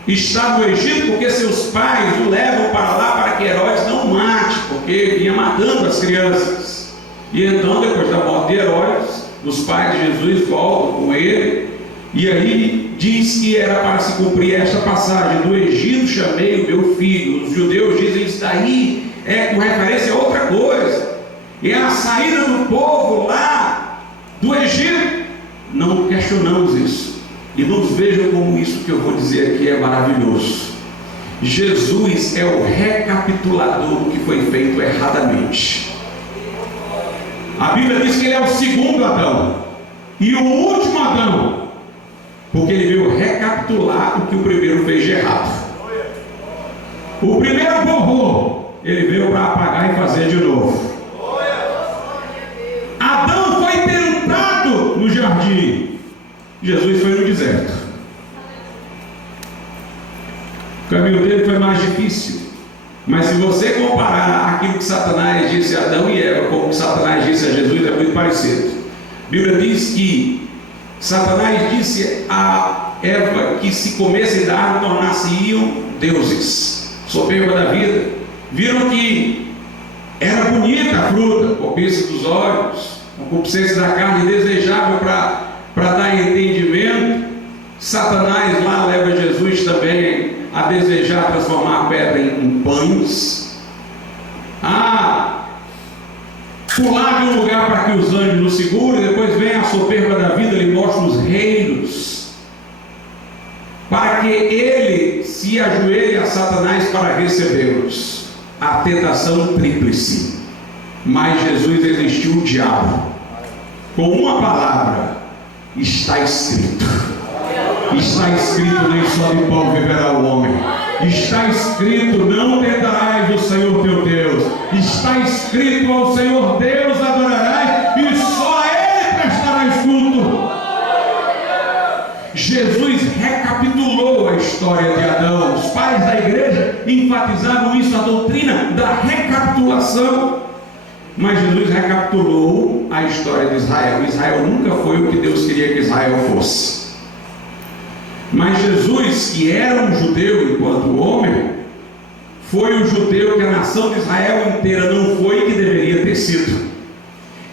está no Egito, porque seus pais o levam para lá para que Herodes não mate, porque vinha matando as crianças. E então, depois da morte de Herodes, os pais de Jesus voltam com ele, e aí diz que era para se cumprir esta passagem: do Egito chamei o meu filho. Os judeus dizem isso daí é com referência a outra coisa, é a saída do povo lá do Egito. Não questionamos isso. Irmãos, vejam como isso que eu vou dizer aqui é maravilhoso. Jesus é o recapitulador do que foi feito erradamente. A Bíblia diz que ele é o segundo Adão e o último Adão, porque ele veio recapitular o que o primeiro fez de errado. O primeiro borrou, ele veio para apagar e fazer de novo. Adão foi tentado no jardim, Jesus foi no deserto. O caminho dele foi mais difícil, mas se você comparar aquilo que Satanás disse a Adão e Eva com o que Satanás disse a Jesus, é muito parecido. A Bíblia diz que Satanás disse a Eva que se comessem da árvore tornar-se-iam deuses, soberba da vida. Viram que era bonita a fruta, cobiça dos olhos, concupiscência da carne, desejável para dar entendimento. Satanás lá leva Jesus também a desejar transformar a pedra em pães, a pular de um lugar para que os anjos nos segurem. Depois vem a soberba da vida, ele mostra os reinos, para que ele se ajoelhe a Satanás para recebê-los. A tentação tríplice, mas Jesus resistiu o diabo com uma palavra: está escrito. Está escrito: nem só de pão viverá o homem. Está escrito: não tentarás o Senhor teu Deus. Está escrito: ao Senhor Deus adorarás e só a Ele prestarás culto. Jesus recapitulou a história de Adão. Os pais da igreja enfatizavam isso, a doutrina da recapitulação. Mas Jesus recapitulou a história de Israel. Israel nunca foi o que Deus queria que Israel fosse. Mas Jesus, que era um judeu enquanto homem, foi o judeu que a nação de Israel inteira não foi e que deveria ter sido.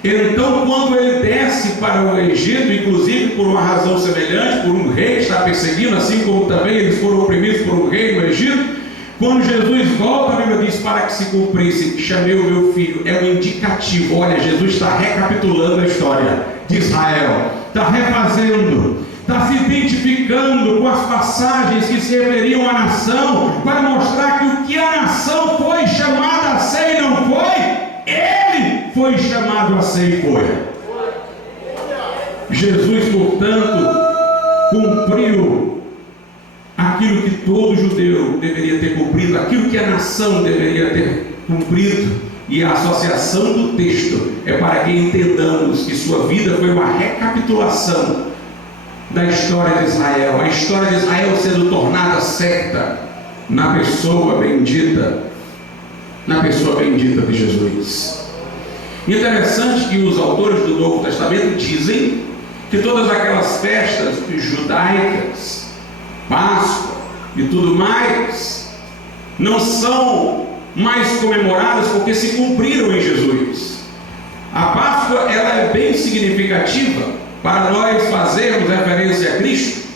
Então, quando ele desce para o Egito, inclusive por uma razão semelhante, por um rei que está perseguindo, assim como também eles foram oprimidos por um rei no Egito, quando Jesus volta, a Bíblia diz: para que se cumprisse, chamei o meu filho. É um indicativo. Olha, Jesus está recapitulando a história de Israel, está refazendo, está se identificando com as passagens que se referiam à nação, para mostrar que o que a nação foi chamada a ser e não foi, ele foi chamado a ser e foi. Jesus, portanto, cumpriu aquilo que todo judeu deveria ter cumprido, aquilo que a nação deveria ter cumprido. E a associação do texto é para que entendamos que sua vida foi uma recapitulação da história de Israel, a história de Israel sendo tornada certa na pessoa bendita de Jesus. Interessante que os autores do Novo Testamento dizem que todas aquelas festas judaicas, Páscoa e tudo mais, não são mais comemoradas porque se cumpriram em Jesus. A Páscoa, ela é bem significativa para nós fazermos referência a Cristo,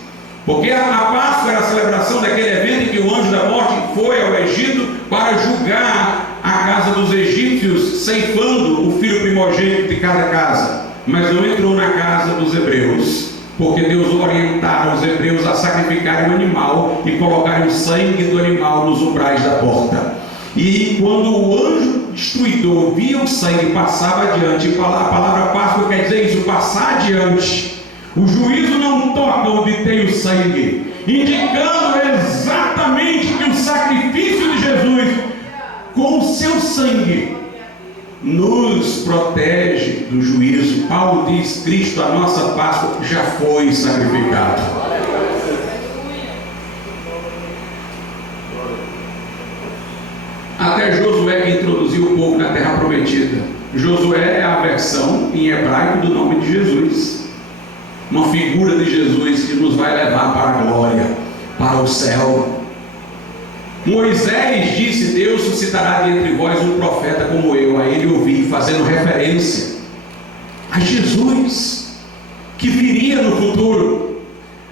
porque a Páscoa era a celebração daquele evento em que o anjo da morte foi ao Egito para julgar a casa dos egípcios, ceifando o filho primogênito de cada casa, mas não entrou na casa dos hebreus, porque Deus orientara os hebreus a sacrificarem um animal e colocarem o sangue do animal nos umbrais da porta. E quando o anjo destruidor via o sangue, passava adiante. A palavra Páscoa quer dizer isso, passar adiante. O juízo não toca onde tem o sangue, indicando exatamente que o sacrifício de Jesus, com o seu sangue, nos protege do juízo. Paulo diz: Cristo, a nossa Páscoa, já foi sacrificado. Até Josué, que introduziu o povo na terra prometida, Josué é a versão em hebraico do nome de Jesus, uma figura de Jesus que nos vai levar para a glória, para o céu. Moisés disse: Deus suscitará de entre vós um profeta como eu. A ele ouvi, fazendo referência a Jesus, que viria no futuro.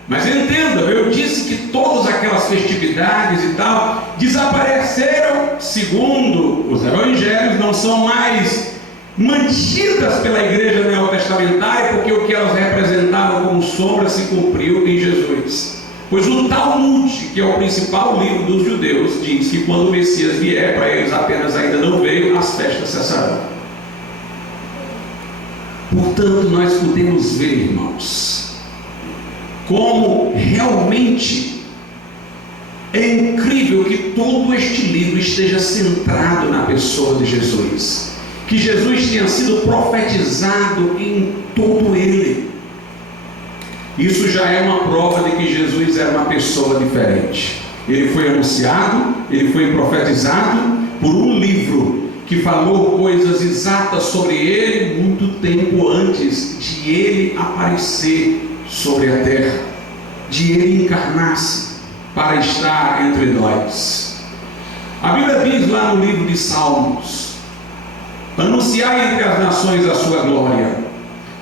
Mas entenda, eu disse que todas aquelas festividades e tal desapareceram, segundo os evangelhos, não são mais mantidas pela igreja neotestamentária, porque o que elas representavam como sombra se cumpriu em Jesus. Pois o Talmud, que é o principal livro dos judeus, diz que quando o Messias vier, para eles apenas ainda não veio, as festas cessarão. Portanto, nós podemos ver, irmãos, como realmente é incrível que todo este livro esteja centrado na pessoa de Jesus, que Jesus tenha sido profetizado em todo ele. Isso já é uma prova de que Jesus era uma pessoa diferente. Ele foi anunciado, ele foi profetizado por um livro que falou coisas exatas sobre ele muito tempo antes de ele aparecer sobre a terra, de ele encarnar-se para estar entre nós. A Bíblia diz lá no livro de Salmos: anunciai entre as nações a sua glória.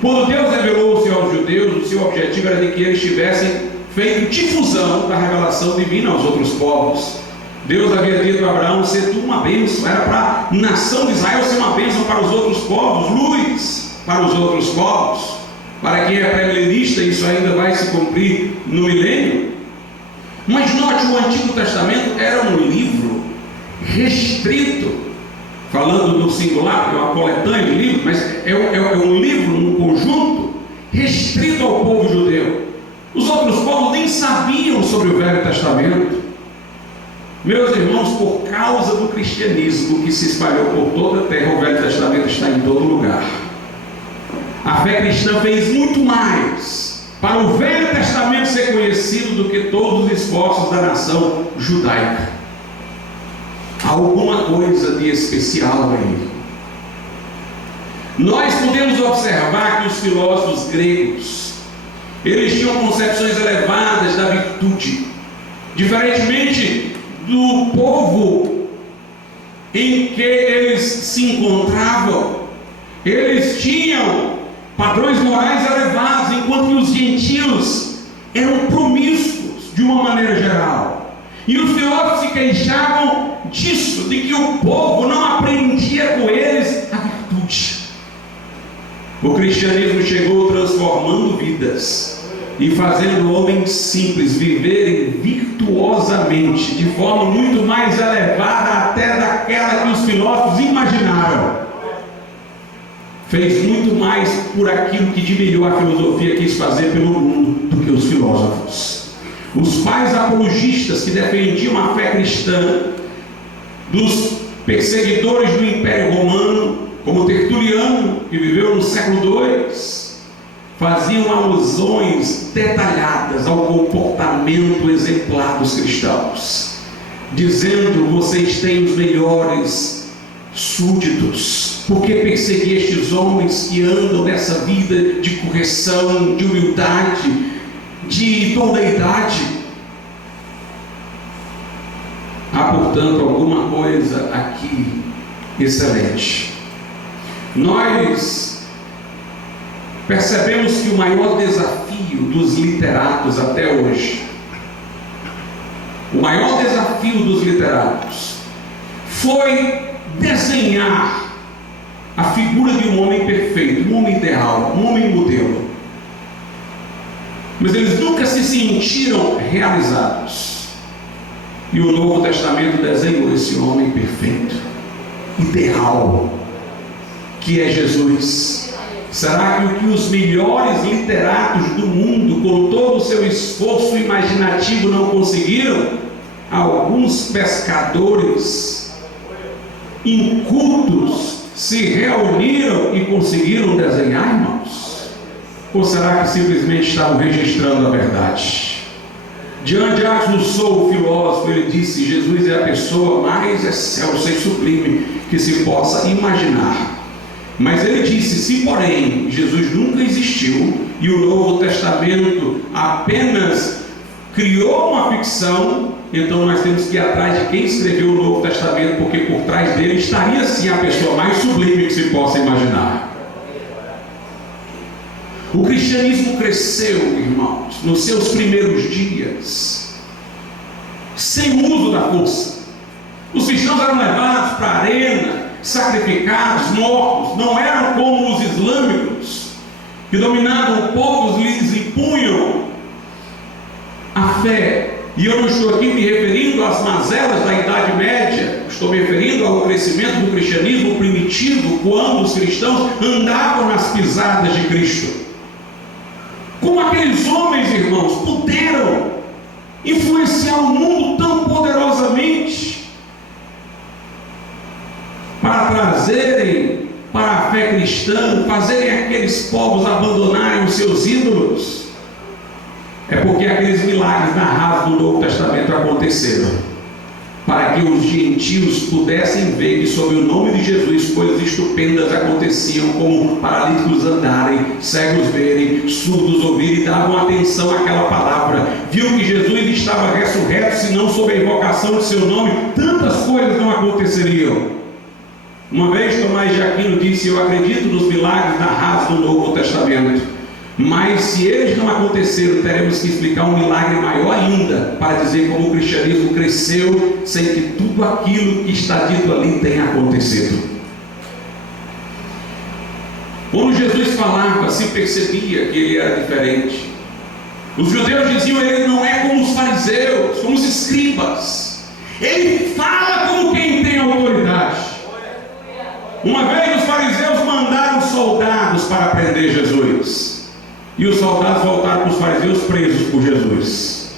Quando Deus revelou-se aos judeus, o seu objetivo era de que eles tivessem feito difusão da revelação divina aos outros povos. Deus havia dito a Abraão: ser tu uma bênção. Era para a nação de Israel ser uma bênção para os outros povos, luz para os outros povos. Para quem é pré-milenista, isso ainda vai se cumprir no milênio. Mas note, o Antigo Testamento era um livro restrito, falando no singular, que é uma coletânea de livros, mas é um livro, um conjunto restrito ao povo judeu. Os outros povos nem sabiam sobre o Velho Testamento. Meus irmãos, por causa do cristianismo que se espalhou por toda a terra, o Velho Testamento está em todo lugar. A fé cristã fez muito mais para o Velho Testamento ser conhecido do que todos os esforços da nação judaica. Há alguma coisa de especial aí. Nós podemos observar que os filósofos gregos, eles tinham concepções elevadas da virtude, diferentemente do povo em que eles se encontravam. Eles tinham padrões morais elevados, enquanto que os gentios eram promíscuos de uma maneira geral. E os filósofos se queixavam disso, de que o povo não aprendia com eles a virtude. O cristianismo chegou transformando vidas e fazendo homens simples viverem virtuosamente, de forma muito mais elevada até daquela que os filósofos imaginaram. Fez muito mais por aquilo que de melhor a filosofia quis fazer pelo mundo do que os filósofos. Os pais apologistas que defendiam a fé cristã, dos perseguidores do Império Romano, como Tertuliano, que viveu no século II, faziam alusões detalhadas ao comportamento exemplar dos cristãos, dizendo: vocês têm os melhores súditos, porque perseguir estes homens que andam nessa vida de correção, de humildade, de idoneidade. Há, portanto, alguma coisa aqui excelente. Nós percebemos que o maior desafio dos literatos até hoje, o maior desafio dos literatos, foi desenhar a figura de um homem perfeito, um homem ideal, um homem modelo. Mas eles nunca se sentiram realizados. E o Novo Testamento desenhou esse homem perfeito, ideal, que é Jesus. Será que o que os melhores literatos do mundo, com todo o seu esforço imaginativo, não conseguiram? Alguns pescadores incultos se reuniram e conseguiram desenhar, irmãos? Ou será que simplesmente estavam registrando a verdade? Jean-Jacques Rousseau, o filósofo, ele disse: Jesus é a pessoa mais excelsa e sublime que se possa imaginar. Mas ele disse: se porém Jesus nunca existiu e o Novo Testamento apenas criou uma ficção, então nós temos que ir atrás de quem escreveu o Novo Testamento, porque por trás dele estaria sim a pessoa mais sublime que se possa imaginar. O cristianismo cresceu, irmãos, nos seus primeiros dias, sem o uso da força. Os cristãos eram levados para a arena, sacrificados, mortos. Não eram como os islâmicos, que dominavam povos, lhes impunham a fé. E eu não estou aqui me referindo às mazelas da Idade Média, estou me referindo ao crescimento do cristianismo primitivo, quando os cristãos andavam nas pisadas de Cristo. Como aqueles homens, irmãos, puderam influenciar o mundo tão poderosamente para trazerem para a fé cristã, fazerem aqueles povos abandonarem os seus ídolos? É porque aqueles milagres narrados no Novo Testamento aconteceram, para que os gentios pudessem ver que sob o nome de Jesus coisas estupendas aconteciam, como paralíticos andarem, cegos verem, surdos ouvirem, e davam atenção àquela palavra. Viu que Jesus estava ressurreto, senão sob a invocação de seu nome, tantas coisas não aconteceriam. Uma vez Tomás de Aquino disse: eu acredito nos milagres narrados no Novo Testamento, mas se eles não aconteceram, teremos que explicar um milagre maior ainda, para dizer como o cristianismo cresceu sem que tudo aquilo que está dito ali tenha acontecido. Quando Jesus falava, se percebia que ele era diferente. Os judeus diziam: ele não é como os fariseus, como os escribas. Ele fala como quem tem autoridade. Uma vez os fariseus mandaram soldados para prender Jesus. E os soldados voltaram para os fariseus presos por Jesus.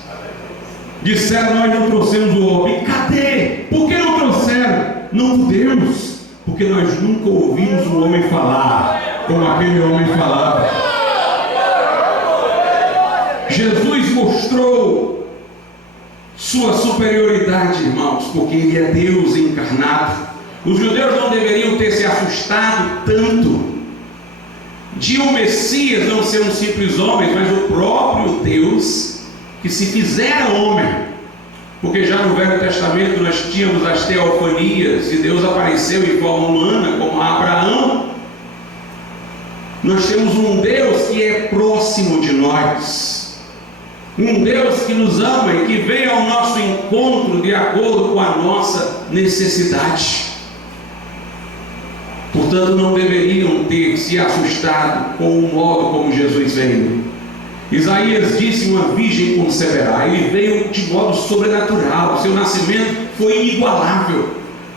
Disseram: nós não trouxemos o homem. Cadê? Por que não trouxeram? Não podemos, porque nós nunca ouvimos um homem falar como aquele homem falava. Jesus mostrou sua superioridade, irmãos, porque ele é Deus encarnado. Os judeus não deveriam ter se assustado tanto de um Messias não ser um simples homem, mas o próprio Deus que se fizera homem. Porque já no Velho Testamento nós tínhamos as teofanias, e Deus apareceu em forma humana como a Abraão. Nós temos um Deus que é próximo de nós, um Deus que nos ama e que vem ao nosso encontro de acordo com a nossa necessidade. Portanto, não deveriam ter se assustado com o modo como Jesus veio. Isaías disse: uma virgem conceberá. Ele veio de modo sobrenatural. Seu nascimento foi inigualável,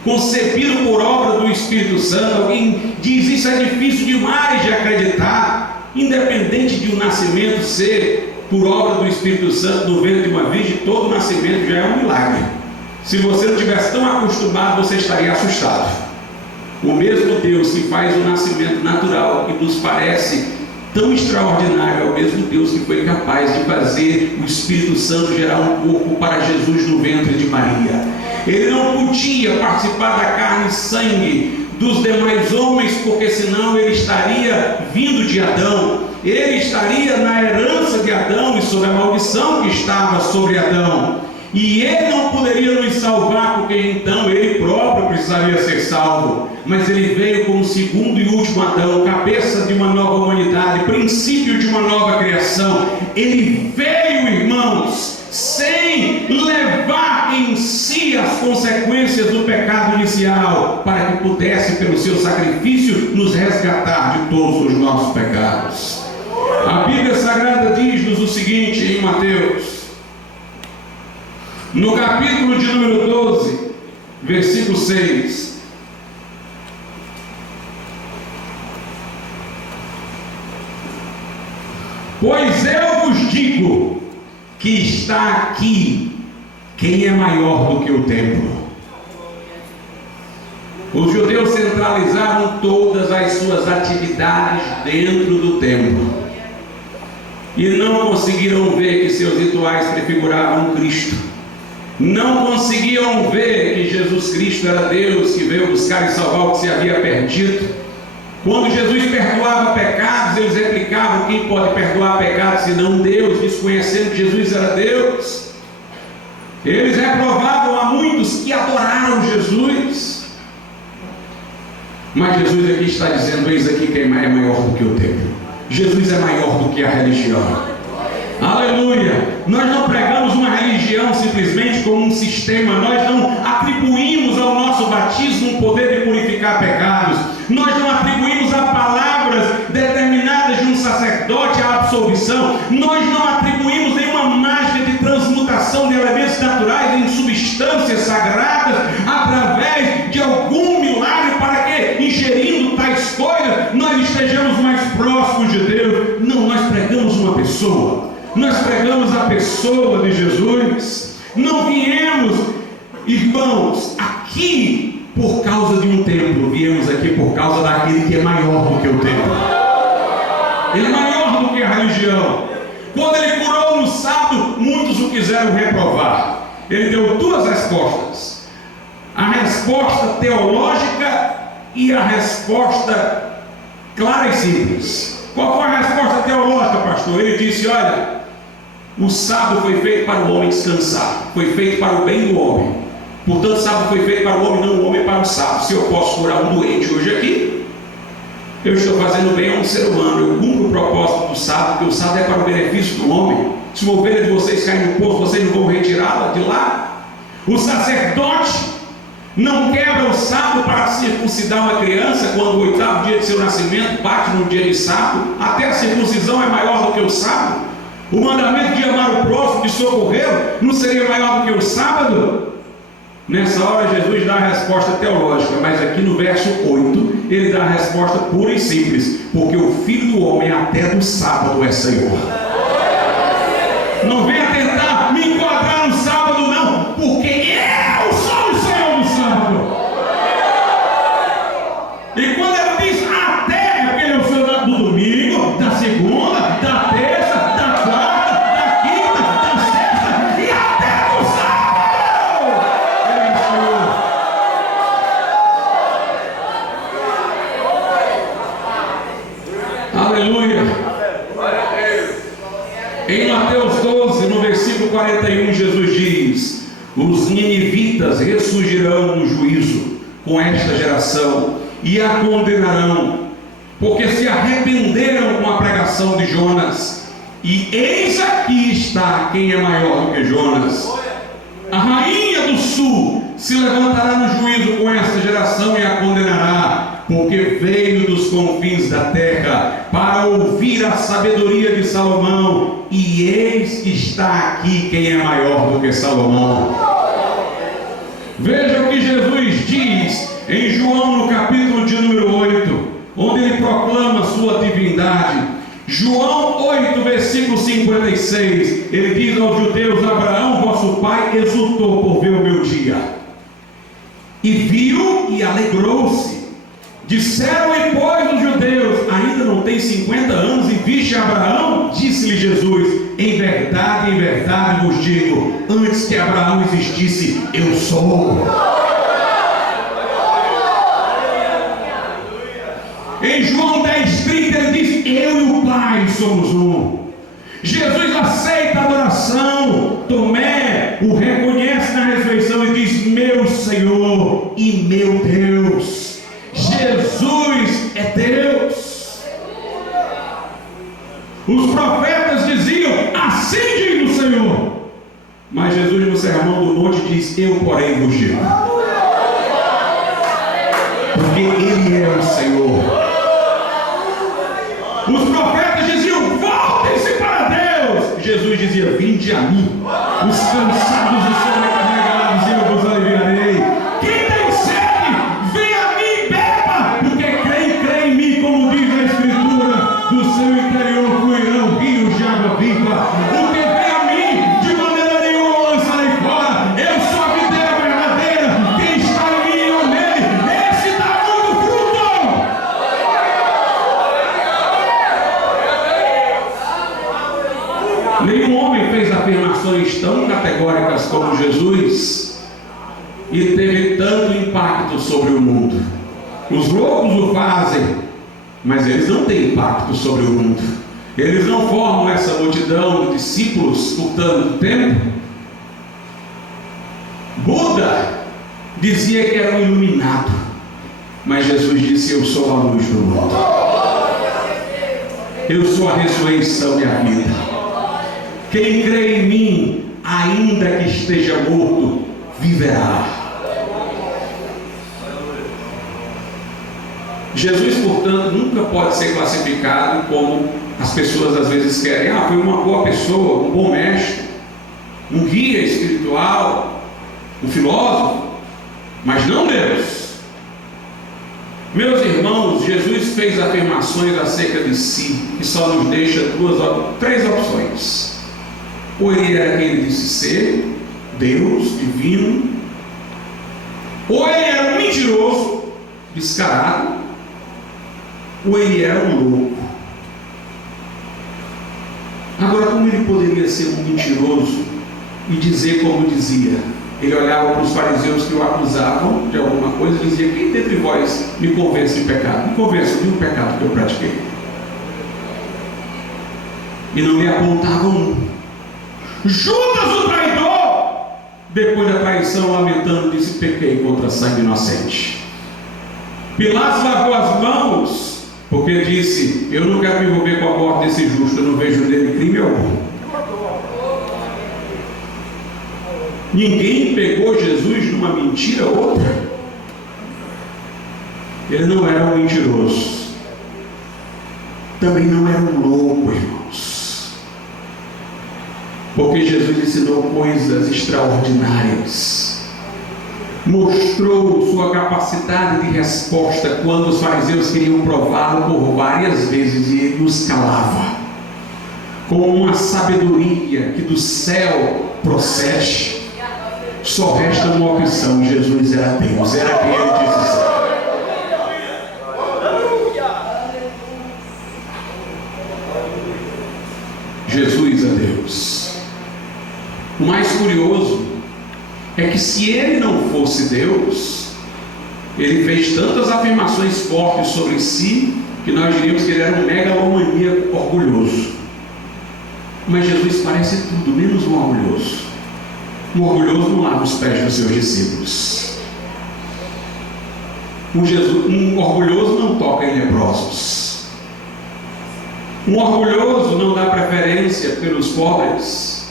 concebido por obra do Espírito Santo. Alguém diz: isso é difícil demais de acreditar. Independente de um nascimento ser por obra do Espírito Santo no ventre de uma virgem, todo nascimento já é um milagre. Se você não estivesse tão acostumado, você estaria assustado. O mesmo Deus que faz o nascimento natural, que nos parece tão extraordinário, é o mesmo Deus que foi capaz de fazer o Espírito Santo gerar um corpo para Jesus no ventre de Maria. Ele não podia participar da carne e sangue dos demais homens, porque senão ele estaria vindo de Adão. Ele estaria na herança de Adão e sob a maldição que estava sobre Adão. E ele não poderia nos salvar, porque então ele próprio precisaria ser salvo. Mas ele veio como o segundo e último Adão, cabeça de uma nova humanidade, princípio de uma nova criação. Ele veio, irmãos, sem levar em si as consequências do pecado inicial, para que pudesse, pelo seu sacrifício, nos resgatar de todos os nossos pecados. A Bíblia Sagrada diz-nos o seguinte em Mateus, no capítulo de número 12, versículo 6: pois eu vos digo que está aqui quem é maior do que o templo. Os judeus centralizavam todas as suas atividades dentro do templo e não conseguiram ver que seus rituais prefiguravam Cristo. Não conseguiam ver que Jesus Cristo era Deus que veio buscar e salvar o que se havia perdido. Quando Jesus perdoava pecados, eles replicavam: quem pode perdoar pecados senão Deus, desconhecendo que Jesus era Deus. Eles reprovavam a muitos que adoraram Jesus. Mas Jesus aqui está dizendo: eis aqui quem é maior do que o templo. Jesus é maior do que a religião. Aleluia! Nós não pregamos uma religião simplesmente como um sistema. Nós não atribuímos ao nosso batismo um poder de purificar pecados. Nós não atribuímos a palavras determinadas de um sacerdote a absolvição. Nós não atribuímos nenhuma mágica de transmutação de elementos naturais em substâncias sagradas através de algum milagre para que, ingerindo tais coisas, nós estejamos mais próximos de Deus. Não, nós pregamos uma pessoa. Nós pregamos a pessoa de Jesus. Não viemos, irmãos, aqui por causa de um templo. Viemos aqui por causa daquele que é maior do que o templo. Ele é maior do que a religião. Quando ele curou no sábado, muitos o quiseram reprovar. Ele deu duas respostas: a resposta teológica e a resposta clara e simples. Qual foi a resposta teológica, pastor? Ele disse: olha, o sábado foi feito para o homem descansar, foi feito para o bem do homem. Portanto, o sábado foi feito para o homem, não o homem para o sábado. Se eu posso curar um doente hoje aqui, eu estou fazendo bem a um ser humano. Eu cumpro o propósito do sábado, porque o sábado é para o benefício do homem. Se uma ovelha de vocês cair no poço, vocês não vão retirá-la de lá. O sacerdote não quebra o sábado para circuncidar uma criança quando o 8º dia de seu nascimento bate no dia de sábado. Até a circuncisão é maior do que o sábado. O mandamento de amar o próximo, de socorrer, não seria maior do que o sábado? Nessa hora Jesus dá a resposta teológica, mas aqui no verso 8 ele dá a resposta pura e simples: porque o Filho do Homem até do sábado é Senhor. Não venha tentar me enquadrar no sábado, não, porque eu sou o Senhor do sábado. E quando ele diz até, é porque ele é o Senhor do domingo, da segunda, da terça, da quarta, da quinta, da sexta e até do sábado. Ele é o Senhor. Aleluia. Em Mateus 12, no versículo 41, Jesus diz: os ninivitas ressurgirão no juízo com esta geração e a condenarão, porque se arrependeram com a pregação de Jonas. E eis aqui está quem é maior do que Jonas. A rainha do sul se levantará no juízo com esta geração e a condenará, porque veio dos confins da terra para ouvir a sabedoria de Salomão, e eis que está aqui quem é maior do que Salomão. Veja o que Jesus diz em João, no capítulo de número 8, onde ele proclama sua divindade. João 8, versículo 56, ele diz aos judeus: Abraão, vosso pai, exultou por ver o meu dia, e viu e alegrou-se. Disseram-lhe, pois, os judeus: ainda não tem 50 anos e viste Abraão? Disse-lhe Jesus: em verdade vos digo, antes que Abraão existisse, eu sou. Em João 10, 30 ele diz: eu e o Pai somos um. Jesus aceita a adoração. Tomé o reconhece na ressurreição e diz: meu Senhor e meu Deus. Jesus é Deus. Os profetas diziam: assim diz o Senhor. Mas Jesus, no sermão do monte, diz: eu porém vos digo. Porque Ele é o Senhor. Os profetas diziam: voltem-se para Deus. Jesus dizia: vinde a mim, os cansados e sobrecarregados, e eu vos aliviarei. Quem tem sede, vem a mim e beba, porque crê em mim, como diz a Escritura, do seu interior fluirão rios de água viva. O que vem a mim, de maneira nenhuma lançarei fora. Eu sou a videira verdadeira, quem está em mim e eu nele, esse dá muito fruto. Nenhum homem fez afirmações tão categóricas como Jesus e teve tanto impacto sobre o mundo. Os loucos o fazem, mas eles não têm impacto sobre o mundo. Eles não formam essa multidão de discípulos por tanto tempo. Buda dizia que era um iluminado, mas Jesus disse: eu sou a luz do mundo. Eu sou a ressurreição e a vida. Quem crê em mim, ainda que esteja morto, viverá. Jesus, portanto, nunca pode ser classificado como as pessoas às vezes querem. Foi uma boa pessoa, um bom mestre, um guia espiritual, um filósofo, mas não Deus. Meus irmãos, Jesus fez afirmações acerca de si que só nos deixa três opções. Ou ele era quem ele disse ser, Deus, divino, ou ele era um mentiroso, descarado, ou ele era um louco. Agora, como ele poderia ser um mentiroso e dizer como dizia? Ele olhava para os fariseus que o acusavam de alguma coisa e dizia: quem dentre vós me convence de pecado? Me convence de um pecado que eu pratiquei. E não lhe apontavam um. Judas, o traidor, depois da traição, lamentando, disse: pequei contra sangue inocente. Pilatos lavou as mãos, porque disse: eu não quero me envolver com a morte desse justo, eu não vejo nele crime algum. Ninguém pegou Jesus numa mentira ou outra. Ele não era um mentiroso, também não era um louco, irmãos, porque Jesus ensinou coisas extraordinárias, mostrou sua capacidade de resposta quando os fariseus queriam prová-lo por várias vezes e ele os calava, com uma sabedoria que do céu procede. Só resta uma opção: Jesus era Deus, era quem ele disse ser. Jesus é Deus. O mais curioso é que se ele não fosse Deus, ele fez tantas afirmações fortes sobre si que nós diríamos que ele era um megalomaníaco orgulhoso. Mas Jesus parece tudo menos um orgulhoso. Um orgulhoso não lava os pés dos seus discípulos. Um orgulhoso não toca em leprosos. Um orgulhoso não dá preferência pelos pobres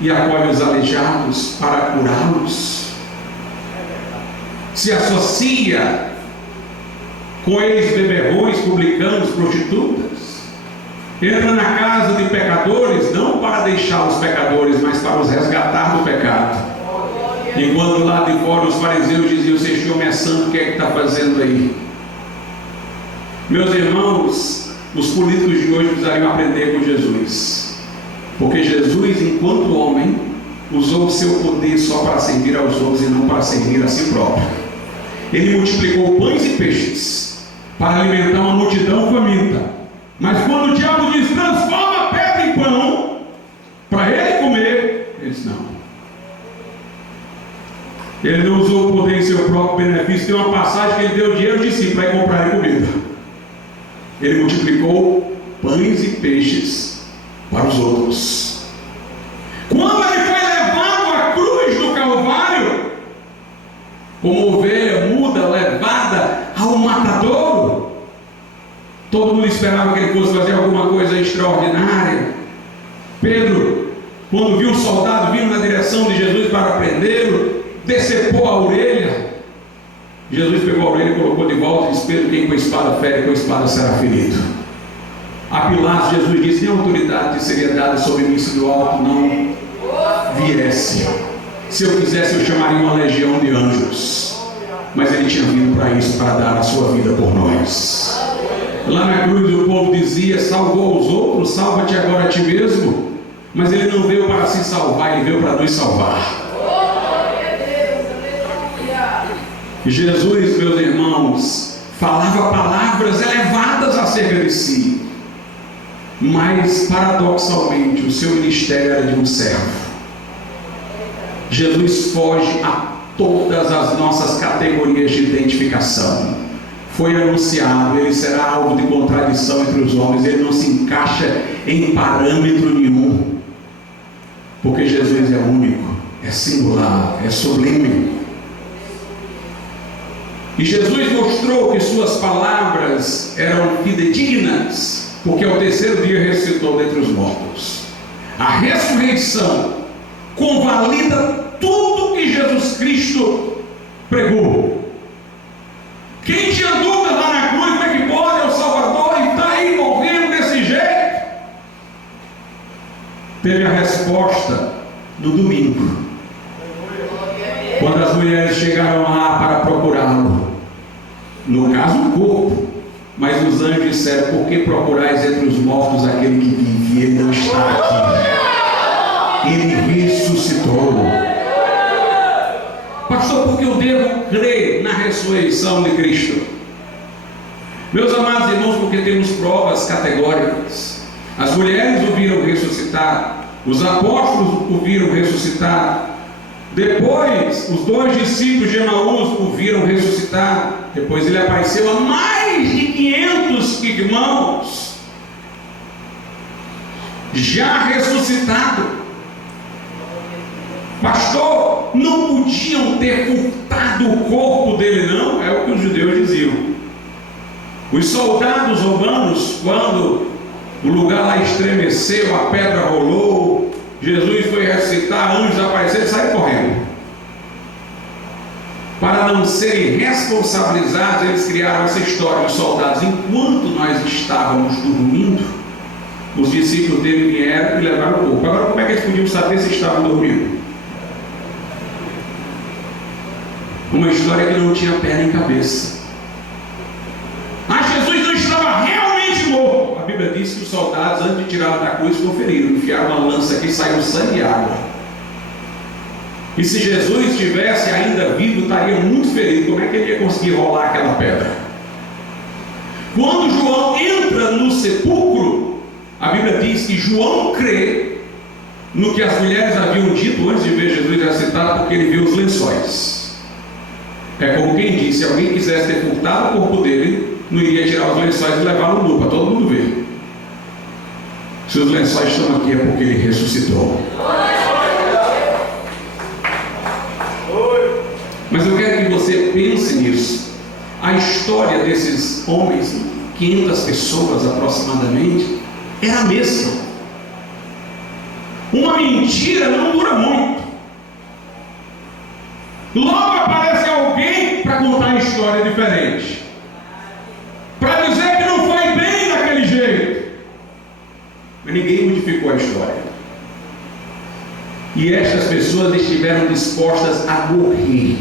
e acolhe os aleijados para curá-los. Se associa com ex-beberrões, publicanos, prostitutas. Entra na casa de pecadores, não para deixar os pecadores, mas para os resgatar do pecado. Enquanto lá de fora os fariseus diziam: "Você este homem é santo, o que é que está fazendo aí?" Meus irmãos, os políticos de hoje precisariam aprender com Jesus, porque Jesus, enquanto homem, usou o seu poder só para servir aos outros e não para servir a si próprio. Ele multiplicou pães e peixes para alimentar uma multidão faminta. Mas quando o diabo diz: transforma a pedra em pão para ele comer, ele disse: não. Ele não usou o poder em seu próprio benefício. Tem uma passagem que ele deu dinheiro de si para ir comprar comida. Ele multiplicou pães e peixes para os outros. Quando ele foi levado à cruz do Calvário, como ovelha muda levada ao matadouro, todo mundo esperava que ele fosse fazer alguma coisa extraordinária. Pedro, quando viu um soldado vindo na direção de Jesus para prendê-lo, decepou a orelha. Jesus pegou a orelha e colocou de volta e disse: Pedro, quem com a espada fere, com a espada será ferido. A Pilatos, Jesus disse: nem autoridade seria dada sobre mim se do alto não viesse. Se eu quisesse, eu chamaria uma legião de anjos. Mas ele tinha vindo para isso, para dar a sua vida por nós. Lá na cruz o povo dizia: salvou os outros, salva-te agora a ti mesmo. Mas ele não veio para se salvar, ele veio para nos salvar. Jesus, meus irmãos, falava palavras elevadas acerca de si, mas paradoxalmente o seu ministério era de um servo. Jesus foge a todas as nossas categorias de identificação. foi anunciado, ele será alvo de contradição entre os homens, ele não se encaixa em parâmetro nenhum, porque Jesus é único, é singular, é sublime. E Jesus mostrou que suas palavras eram fidedignas, porque ao terceiro dia ressuscitou dentre os mortos. A ressurreição convalida tudo que Jesus Cristo pregou. Quem tinha dúvida lá na cruz, como é que pode, é o Salvador, e está aí morrendo desse jeito? Teve a resposta no domingo, quando as mulheres chegaram lá para procurá-lo, no caso o corpo, mas os anjos disseram: por que procurais entre os mortos aquele que vive? Ele não está aqui, ele ressuscitou. Pastor, porque eu devo crer na ressurreição de Cristo? Meus amados irmãos, porque temos provas categóricas. As mulheres o viram ressuscitar, os apóstolos o viram ressuscitar, depois os 2 discípulos de Emaús o viram ressuscitar, depois ele apareceu a mais de 500 irmãos já ressuscitado. Pastor, não podiam ter furtado o corpo dele, não? É o que os judeus diziam. Os soldados romanos, quando o lugar lá estremeceu, a pedra rolou, Jesus foi ressuscitar, anjos apareceram e saíram correndo. Para não serem responsabilizados, eles criaram essa história. Os soldados, enquanto nós estávamos dormindo, os discípulos dele vieram e levaram o corpo. Agora, como é que eles podiam saber se estavam dormindo? Uma história que não tinha pé nem cabeça. Mas Jesus não estava realmente morto. A Bíblia diz que os soldados, antes de tirá-lo da cruz, conferiram, enfiaram uma lança aqui e saiu sangue e água. E se Jesus estivesse ainda vivo, estaria muito ferido. Como é que ele ia conseguir rolar aquela pedra? Quando João entra no sepulcro, a Bíblia diz que João crê no que as mulheres haviam dito antes de ver Jesus ressuscitado, porque ele viu os lençóis. É como quem diz: se alguém quisesse ter furtado o corpo dele, não iria tirar os lençóis e levá-lo nu para todo mundo ver. Se os lençóis estão aqui, é porque ele ressuscitou. Mas eu quero que você pense nisso. A história desses homens, 500 pessoas aproximadamente, era a mesma. Uma mentira não dura muito. Logo aparece alguém para contar a história diferente, para dizer que não foi bem daquele jeito. Mas ninguém modificou a história. E estas pessoas estiveram dispostas a morrer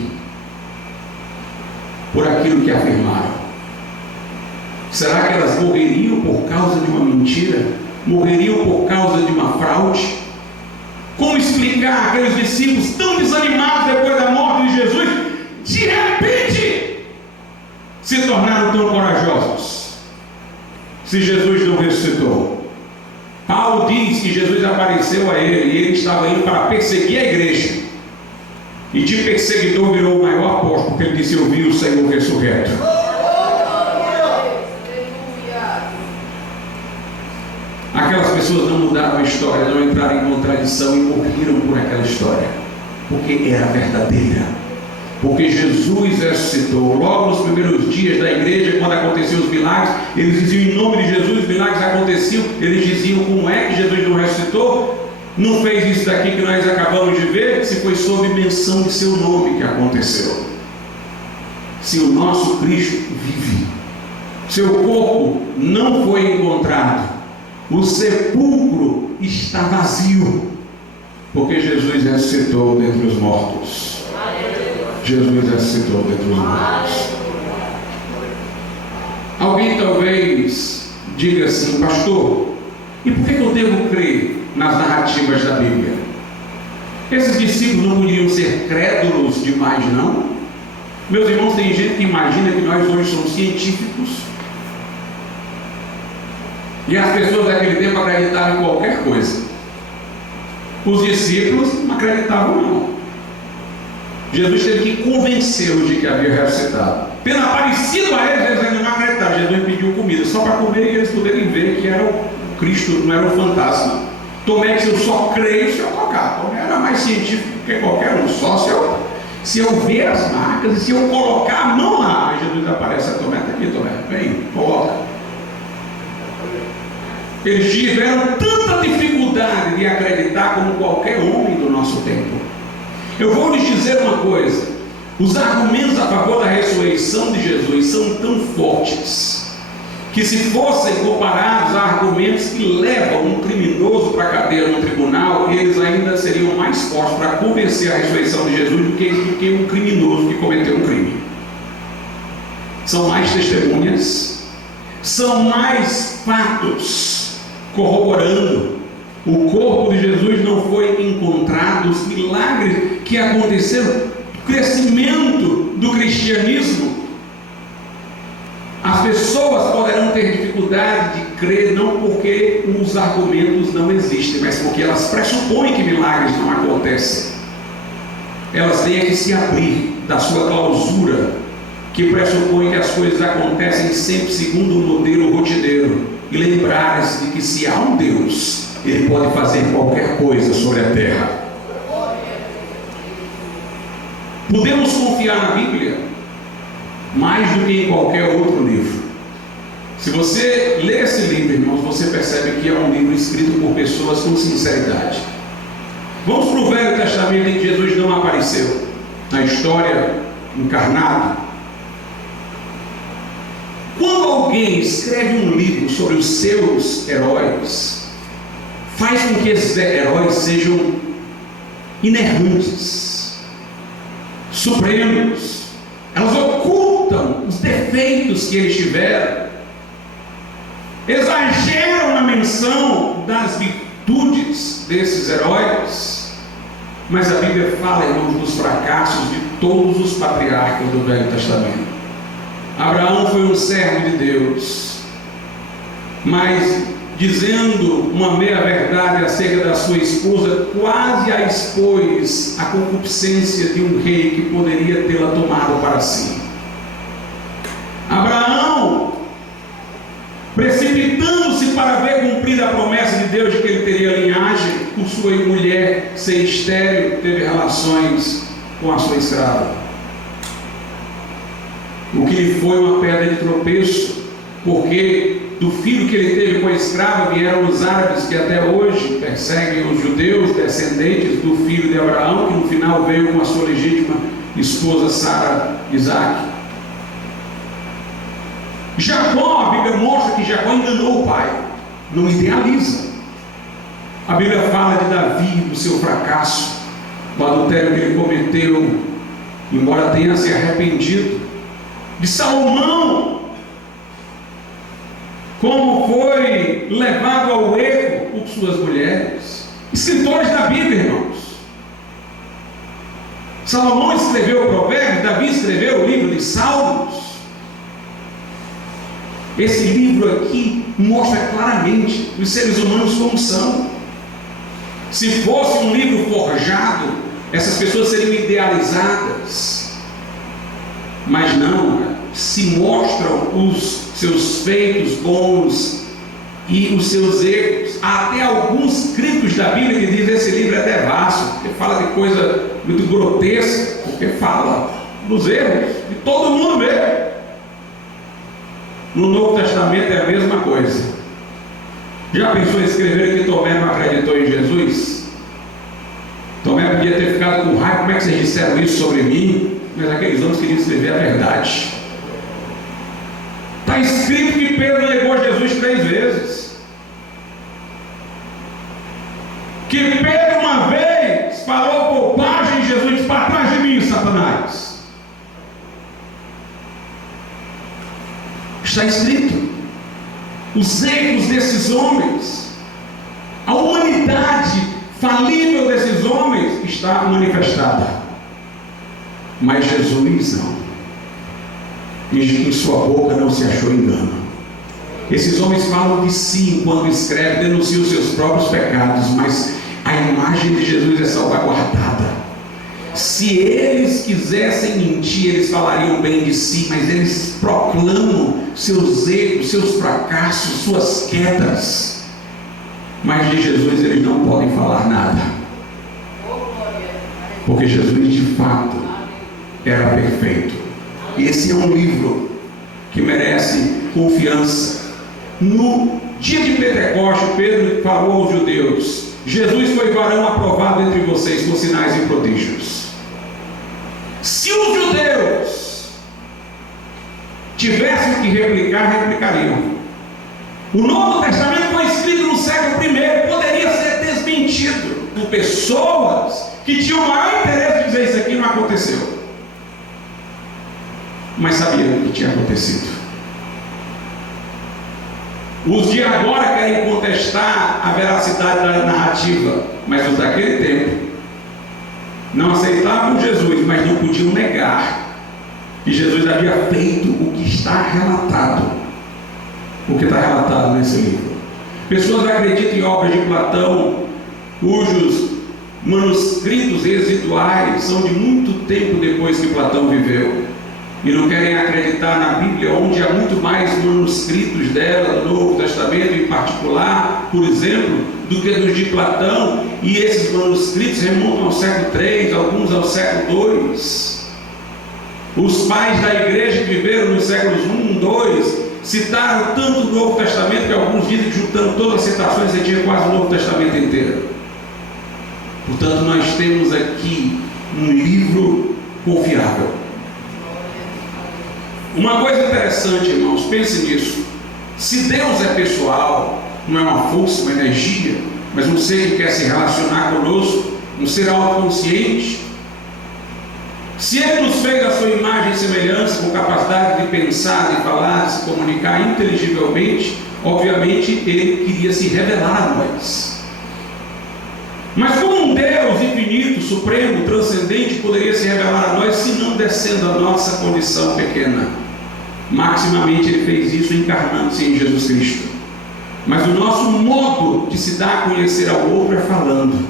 por aquilo que afirmaram. Será que elas morreriam por causa de uma mentira? Morreriam por causa de uma fraude? Como explicar aqueles discípulos tão desanimados depois da morte de Jesus, de repente se tornaram tão corajosos, se Jesus não ressuscitou? Paulo diz que Jesus apareceu a ele e ele estava indo para perseguir a igreja, e de perseguidor virou o maior apóstolo, porque ele disse: eu vi o Senhor ressurreto. Aquelas pessoas não mudaram a história, não entraram em contradição e morreram por aquela história, porque era verdadeira, porque Jesus ressuscitou. Logo nos primeiros dias da igreja, quando aconteciam os milagres, eles diziam: em nome de Jesus, os milagres aconteciam. Eles diziam: como é que Jesus não ressuscitou? Não fez isso daqui que nós acabamos de ver? Se foi sob menção de seu nome que aconteceu. Se o nosso Cristo vive, seu corpo não foi encontrado, o sepulcro está vazio, porque Jesus ressuscitou dentre os mortos. Jesus ressuscitou dentre os mortos. Alguém talvez diga assim: pastor, e por que eu devo crer nas narrativas da Bíblia? Esses discípulos não podiam ser crédulos demais, não? Meus irmãos, tem gente que imagina que nós hoje somos científicos, e as pessoas daquele tempo acreditavam em qualquer coisa. Os discípulos não acreditavam, não. Jesus teve que convencê-los de que havia ressuscitado. Tendo aparecido a eles ainda não acreditaram. Jesus pediu comida só para comer e eles poderem ver que era o Cristo, não era o fantasma. Tomé disse: eu só creio se eu tocar. Tomé era mais científico que qualquer um, só se eu ver as marcas e se eu colocar a mão lá. Aí Jesus aparece a Tomé: está aqui, Tomé, vem, coloca. Eles tiveram tanta dificuldade de acreditar como qualquer homem do nosso tempo. Eu vou lhes dizer uma coisa: os argumentos a favor da ressurreição de Jesus são tão fortes que, se fossem comparados a argumentos que levam um criminoso para a cadeia no tribunal, eles ainda seriam mais fortes para convencer a ressurreição de Jesus do que um criminoso que cometeu um crime. São mais testemunhas, são mais fatos corroborando. O corpo de Jesus não foi encontrado, os milagres que aconteceram, o crescimento do cristianismo. As pessoas poderão ter dificuldade de crer, não porque os argumentos não existem, mas porque elas pressupõem que milagres não acontecem. Elas têm que se abrir da sua clausura, que pressupõe que as coisas acontecem sempre segundo o modelo rotineiro, e lembrarem-se de que, se há um Deus, Ele pode fazer qualquer coisa sobre a terra. Podemos confiar na Bíblia mais do que em qualquer outro livro. Se você lê esse livro, irmãos, você percebe que é um livro escrito por pessoas com sinceridade. Vamos para o Velho Testamento, em que Jesus não apareceu na história encarnado. Quando alguém escreve um livro sobre os seus heróis, faz com que esses heróis sejam inerrantes, supremos. Elas ocultam os defeitos que eles tiveram, exageram na menção das virtudes desses heróis. Mas a Bíblia fala, irmãos, dos fracassos de todos os patriarcas do Velho Testamento. Abraão foi um servo de Deus, mas, dizendo uma meia-verdade acerca da sua esposa, quase a expôs à concupiscência de um rei que poderia tê-la tomado para si. Abraão, precipitando-se para ver cumprida a promessa de Deus de que ele teria linhagem, por sua mulher ser estéril, teve relações com a sua escrava. O que lhe foi uma pedra de tropeço, porque do filho que ele teve com a escrava vieram os árabes, que até hoje perseguem os judeus, descendentes do filho de Abraão, que no final veio com a sua legítima esposa Sara, Isaac. Jacó, a Bíblia mostra que Jacó enganou o pai, não idealiza. A Bíblia fala de Davi, do seu fracasso, do adultério que ele cometeu, embora tenha se arrependido. De Salomão, como foi levado ao erro por suas mulheres. Escritores da Bíblia, irmãos. Salomão escreveu o Provérbios, Davi escreveu o livro de Salmos. Esse livro aqui mostra claramente os seres humanos como são. Se fosse um livro forjado, essas pessoas seriam idealizadas. Mas não, se mostram os seus feitos bons e os seus erros. Há até alguns críticos da Bíblia que dizem que esse livro é devasso, porque fala de coisa muito grotesca, porque fala dos erros de todo mundo mesmo. No Novo Testamento é a mesma coisa. Já pensou em escrever que Tomé não acreditou em Jesus? Tomé podia ter ficado com raiva: como é que vocês disseram isso sobre mim? Mas aqueles homens queriam escrever a verdade. Está escrito que Pedro negou Jesus 3 vezes. Que Pedro uma vez falou bobagem e Jesus disse: para trás de mim, Satanás. Está escrito. Os erros desses homens, a humanidade falível desses homens está manifestada. Mas Jesus não. Em sua boca não se achou engano. Esses homens falam de si enquanto escrevem, denunciam os seus próprios pecados, mas a imagem de Jesus é salvaguardada. Se eles quisessem mentir, eles falariam bem de si, mas eles proclamam seus erros, seus fracassos, suas quedas. Mas de Jesus eles não podem falar nada, porque Jesus de fato era perfeito. Esse é um livro que merece confiança. No dia de Pentecostes, Pedro falou aos judeus: Jesus foi varão aprovado entre vocês com sinais e prodígios. Se os judeus tivessem que replicar, replicariam. O Novo Testamento foi escrito no século I, poderia ser desmentido por pessoas que tinham o maior interesse de dizer isso aqui não aconteceu, mas sabiam o que tinha acontecido. Os de agora querem contestar a veracidade da narrativa, mas os daquele tempo não aceitavam Jesus, mas não podiam negar que Jesus havia feito o que está relatado, o que está relatado nesse livro. Pessoas acreditam em obras de Platão, cujos manuscritos residuais são de muito tempo depois que Platão viveu, e não querem acreditar na Bíblia, onde há muito mais manuscritos dela, do Novo Testamento em particular, por exemplo, do que dos de Platão, e esses manuscritos remontam ao século III, alguns ao século II. Os pais da igreja que viveram nos séculos I, II, citaram tanto o Novo Testamento que alguns dizem que, juntando todas as citações, você tinha quase o Novo Testamento inteiro. Portanto, nós temos aqui um livro confiável. Uma coisa interessante, irmãos, pense nisso. Se Deus é pessoal, não é uma força, uma energia, mas um ser que quer se relacionar conosco, um ser autoconsciente, se Ele nos fez a sua imagem e semelhança, com capacidade de pensar, de falar, de se comunicar inteligivelmente, obviamente Ele queria se revelar a nós. Mas como um Deus infinito, supremo, transcendente, poderia se revelar a nós, se não descendo a nossa condição pequena? Maximamente Ele fez isso encarnando-se em Jesus Cristo. Mas o nosso modo de se dar a conhecer ao outro é falando.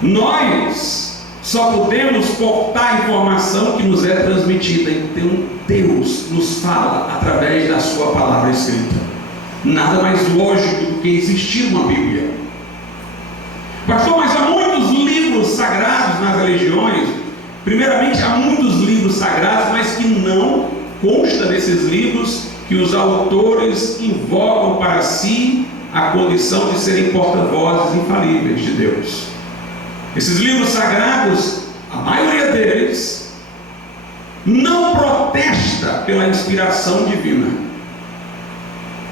Nós só podemos portar a informação que nos é transmitida. Então Deus nos fala através da sua palavra escrita. Nada mais lógico do que existir uma Bíblia. Pastor, mas há muitos livros sagrados nas religiões. Primeiramente, há muitos livros sagrados, mas que não consta nesses livros que os autores invocam para si a condição de serem porta-vozes infalíveis de Deus. Esses livros sagrados, a maioria deles, não protesta pela inspiração divina.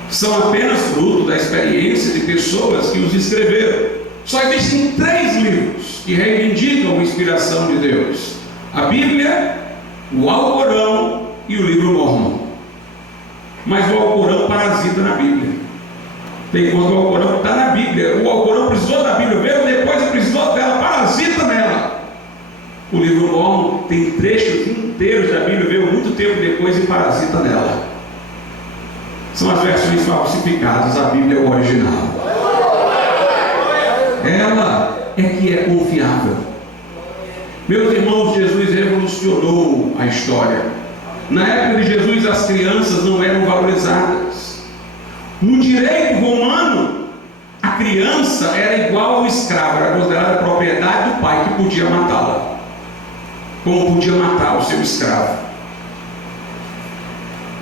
São apenas fruto da experiência de pessoas que os escreveram. Só existem 3 livros que reivindicam a inspiração de Deus: a Bíblia, o Alcorão e o livro Mórmon. Mas o Alcorão parasita na Bíblia. Tem quando o Alcorão está na Bíblia. O Alcorão precisou da Bíblia, veio depois e precisou dela, parasita nela. O livro Mórmon tem trechos inteiros da Bíblia, veio muito tempo depois e parasita nela. São as versões falsificadas, a Bíblia é o original. Ela é que é confiável. Meus irmãos, Jesus revolucionou a história. Na época de Jesus, as crianças não eram valorizadas. No direito romano, a criança era igual ao escravo, era considerada propriedade do pai, que podia matá-la, como podia matar o seu escravo.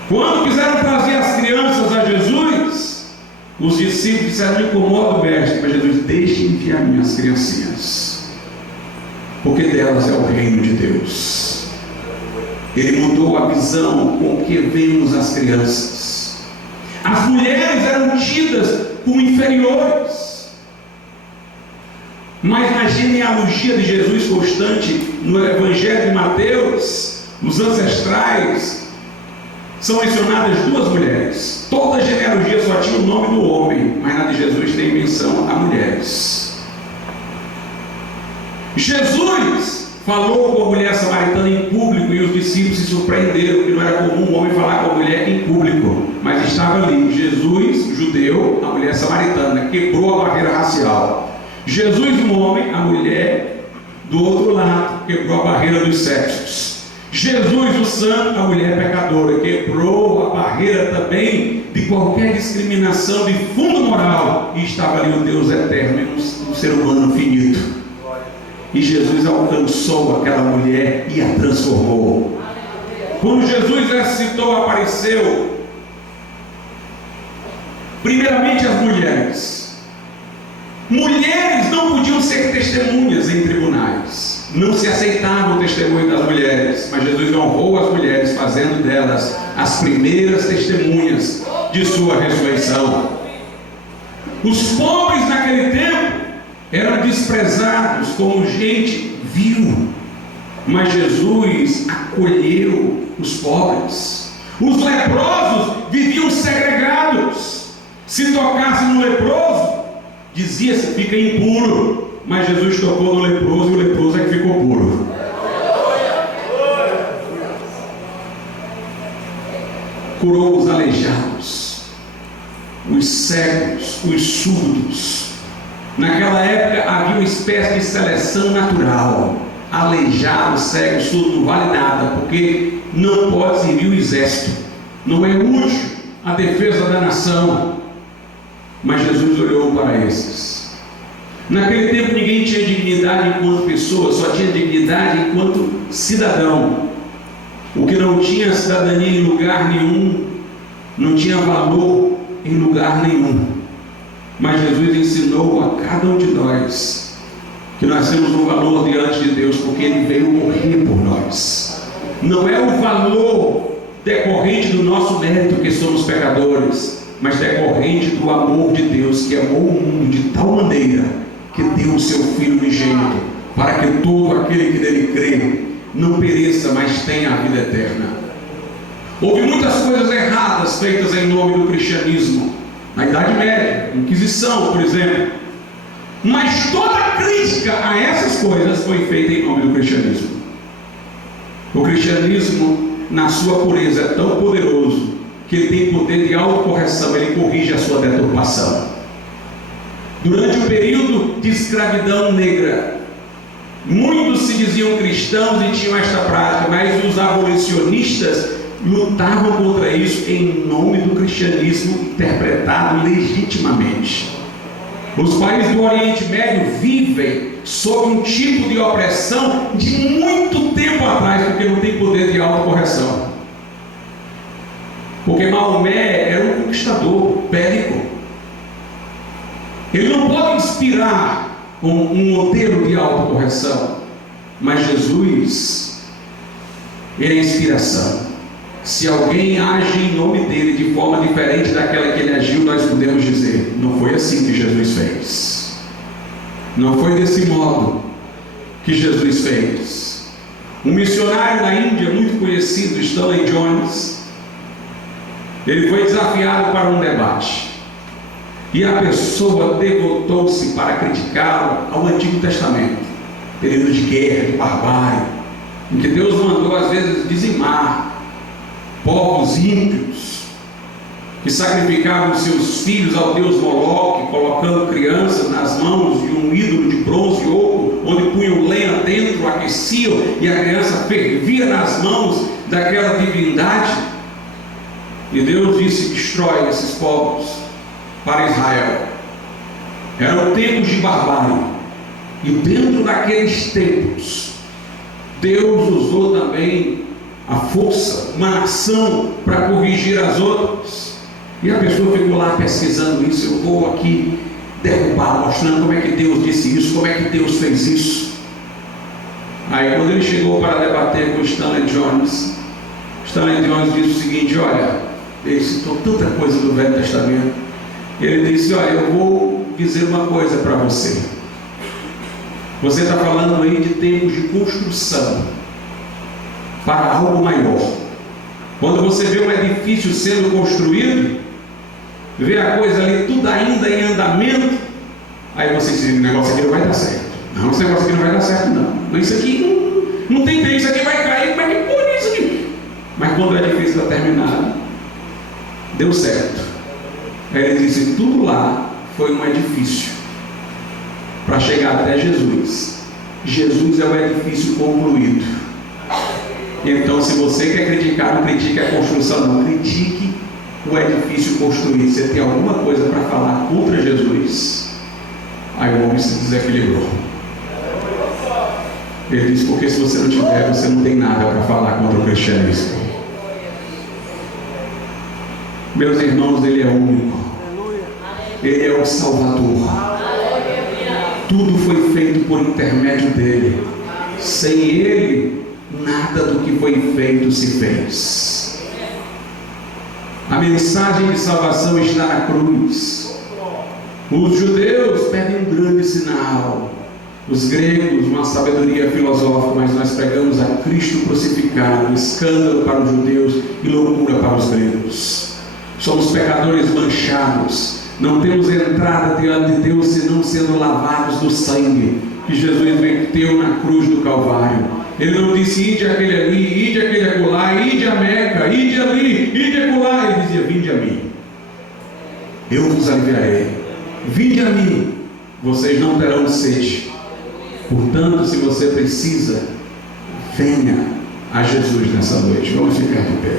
Quando quiseram trazer as crianças a Jesus, os discípulos disseram: não incomoda o mestre. Mas Jesus: deixe enviar minhas criancinhas, porque delas é o reino de Deus. Ele mudou a visão com que vemos as crianças. As mulheres eram tidas como inferiores. Mas na genealogia de Jesus constante, no Evangelho de Mateus, nos ancestrais, são mencionadas 2 mulheres. Toda a genealogia só tinha o nome do homem, mas na de Jesus tem menção a mulheres. Jesus falou com a mulher samaritana em público e os discípulos se surpreenderam, que não era comum um homem falar com a mulher em público, mas estava ali Jesus, judeu, a mulher samaritana, quebrou a barreira racial. Jesus, um homem, a mulher do outro lado, quebrou a barreira dos sexos. Jesus, o santo, a mulher pecadora, quebrou a barreira também de qualquer discriminação de fundo moral, e estava ali o Deus eterno e um ser humano finito. E Jesus alcançou aquela mulher e a transformou. Quando Jesus ressuscitou, apareceu primeiramente as mulheres. Mulheres não podiam ser testemunhas em tribunais. Não se aceitava o testemunho das mulheres, mas Jesus honrou as mulheres, fazendo delas as primeiras testemunhas de sua ressurreição. Os pobres naquele tempo eram desprezados como gente vil, mas Jesus acolheu os pobres. Os leprosos viviam segregados. Se tocasse no leproso, dizia-se fica impuro. Mas Jesus tocou no leproso e o leproso é que ficou puro. Curou os aleijados, os cegos, os surdos. Naquela época havia uma espécie de seleção natural. Aleijado, cego, surdo não vale nada, porque não pode servir o exército, não é útil a defesa da nação. Mas Jesus olhou para esses. Naquele tempo ninguém tinha dignidade enquanto pessoa, só tinha dignidade enquanto cidadão. O que não tinha cidadania em lugar nenhum, não tinha valor em lugar nenhum. Mas Jesus ensinou a cada um de nós que nós temos um valor diante de Deus, porque Ele veio morrer por nós. Não é o valor decorrente do nosso mérito que somos pecadores, mas decorrente do amor de Deus, que amou o mundo de tal maneira que deu o seu Filho unigênito, para que todo aquele que nele crê não pereça, mas tenha a vida eterna. Houve muitas coisas erradas feitas em nome do cristianismo, na Idade Média, Inquisição, por exemplo. Mas toda crítica a essas coisas foi feita em nome do cristianismo. O cristianismo, na sua pureza, é tão poderoso que ele tem poder de autocorreção, ele corrige a sua deturpação. Durante o período de escravidão negra, muitos se diziam cristãos e tinham esta prática, mas os abolicionistas lutavam contra isso em nome do cristianismo interpretado legitimamente. Os países do Oriente Médio vivem sob um tipo de opressão de muito tempo atrás, porque não tem poder de autocorreção. Porque Maomé era um conquistador bélico. Ele não pode inspirar um modelo de autocorreção, mas Jesus, ele é inspiração. Se alguém age em nome dele de forma diferente daquela que ele agiu, nós podemos dizer: não foi assim que Jesus fez. Não foi desse modo que Jesus fez. Um missionário da Índia muito conhecido, Stanley Jones, ele foi desafiado para um debate. E a pessoa devotou-se para criticá-lo ao Antigo Testamento, período de guerra, de barbárie, em que Deus mandou às vezes dizimar povos ímpios, que sacrificavam seus filhos ao deus Moloque, colocando crianças nas mãos de um ídolo de bronze e ouro, onde punham lenha dentro, aqueciam, e a criança fervia nas mãos daquela divindade. E Deus disse: destrói esses povos para Israel. Eram tempos de barbárie, e dentro daqueles tempos Deus usou também a força, uma nação, para corrigir as outras. E a pessoa ficou lá pesquisando isso. Eu vou aqui derrubar, mostrando como é que Deus disse isso, como é que Deus fez isso. Aí quando ele chegou para debater com Stanley Jones disse o seguinte: olha, ele citou tanta coisa do Velho Testamento. Ele disse: olha, eu vou dizer uma coisa para você. Você está falando aí de tempos de construção para algo maior. Quando você vê um edifício sendo construído, vê a coisa ali tudo ainda em andamento, aí você diz: o negócio aqui não vai dar certo. Não, esse negócio aqui não vai dar certo não. Isso aqui não tem bem, isso aqui vai cair, como é que pode isso aqui? Mas quando o edifício está terminado, deu certo. Aí ele disse: tudo lá foi um edifício para chegar até Jesus. Jesus é o edifício concluído. Então, se você quer criticar, não critique a construção, não. Critique o edifício construído. Você tem alguma coisa para falar contra Jesus, aí o homem se desequilibrou. Ele diz, porque se você não tiver, você não tem nada para falar contra o cristianismo. Meus irmãos, Ele é único. Ele é o Salvador. Tudo foi feito por intermédio dEle. Sem Ele, nada do que foi feito se fez. A mensagem de salvação está na cruz. Os judeus pedem um grande sinal, os gregos uma sabedoria filosófica, mas nós pregamos a Cristo crucificado, escândalo para os judeus e loucura para os gregos. Somos pecadores manchados, não temos entrada diante de Deus senão sendo lavados no sangue que Jesus verteu na cruz do Calvário. Ele não disse, ide aquele ali, ide aquele acolá, ide a Meca, ide ali, ide acolá. Ele dizia, vinde a mim, eu vos aliviarei. Vinde a mim, vocês não terão sede. Portanto, se você precisa, venha a Jesus nessa noite. Vamos ficar de pé.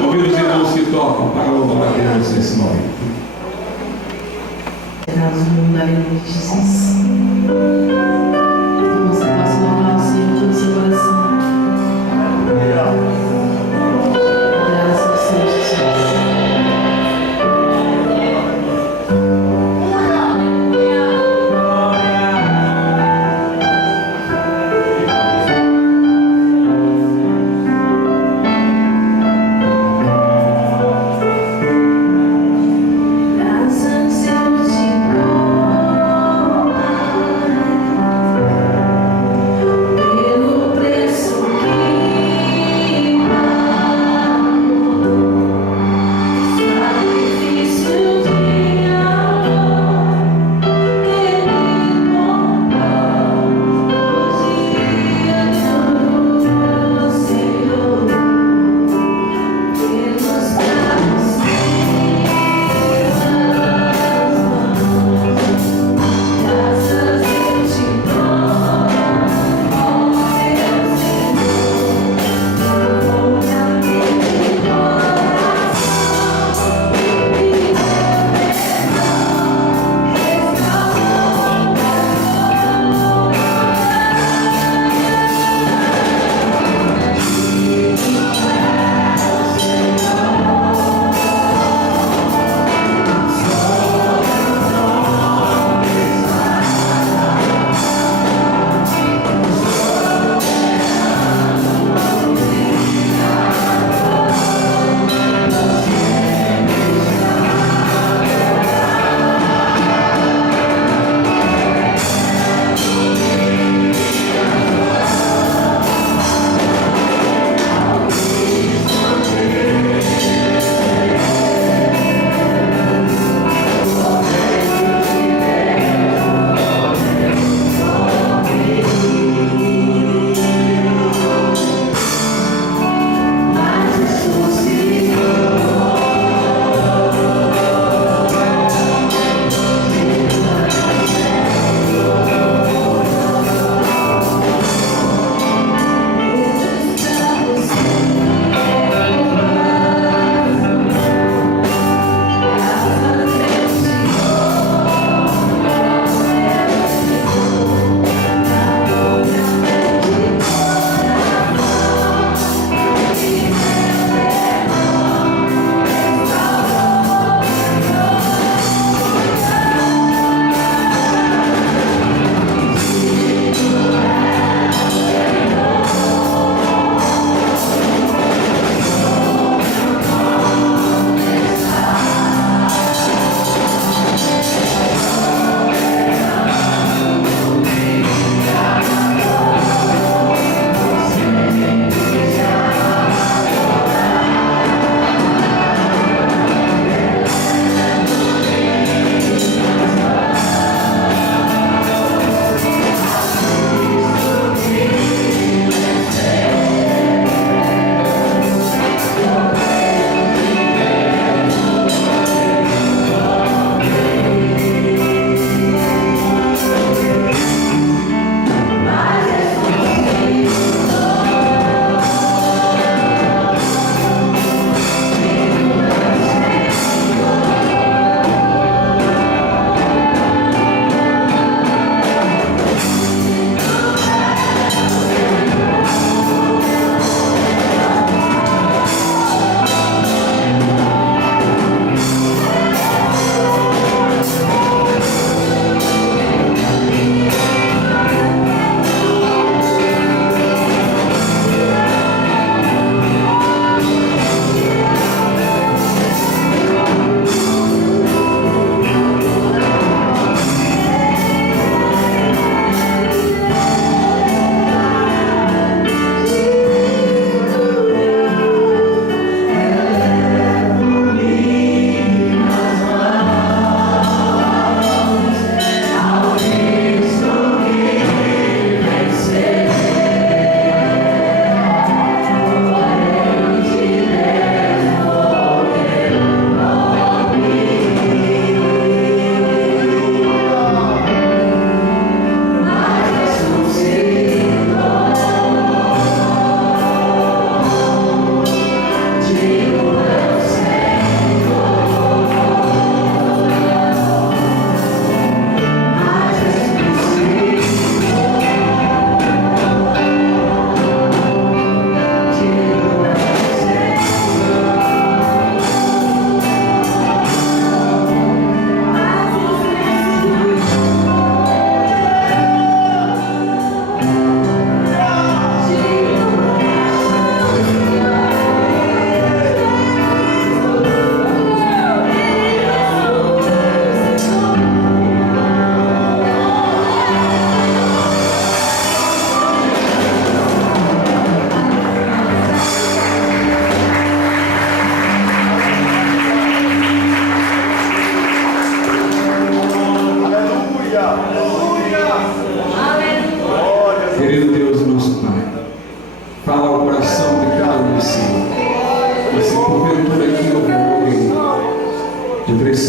Convido os irmãos que tocam para louvar a Deus nesse momento. No nome de Jesus. Você possa louvar o Senhor com o seu coração. Graças ao Senhor Jesus. Graças ao Senhor.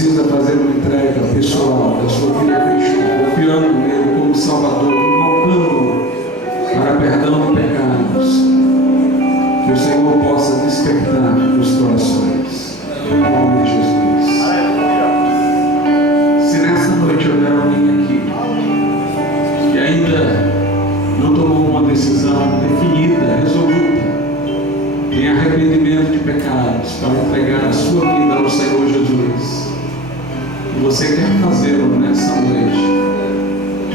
precisa fazer uma entrega pessoal da sua vida a Cristo, confiando nele como Salvador, invocando para perdão de pecados, que o Senhor possa despertar os corações. Em nome de Jesus. Se nessa noite houver alguém aqui que ainda não tomou uma decisão definida, resoluta, em arrependimento de pecados, para entregar a sua vida ao Senhor Jesus, e você quer fazê-lo nessa noite,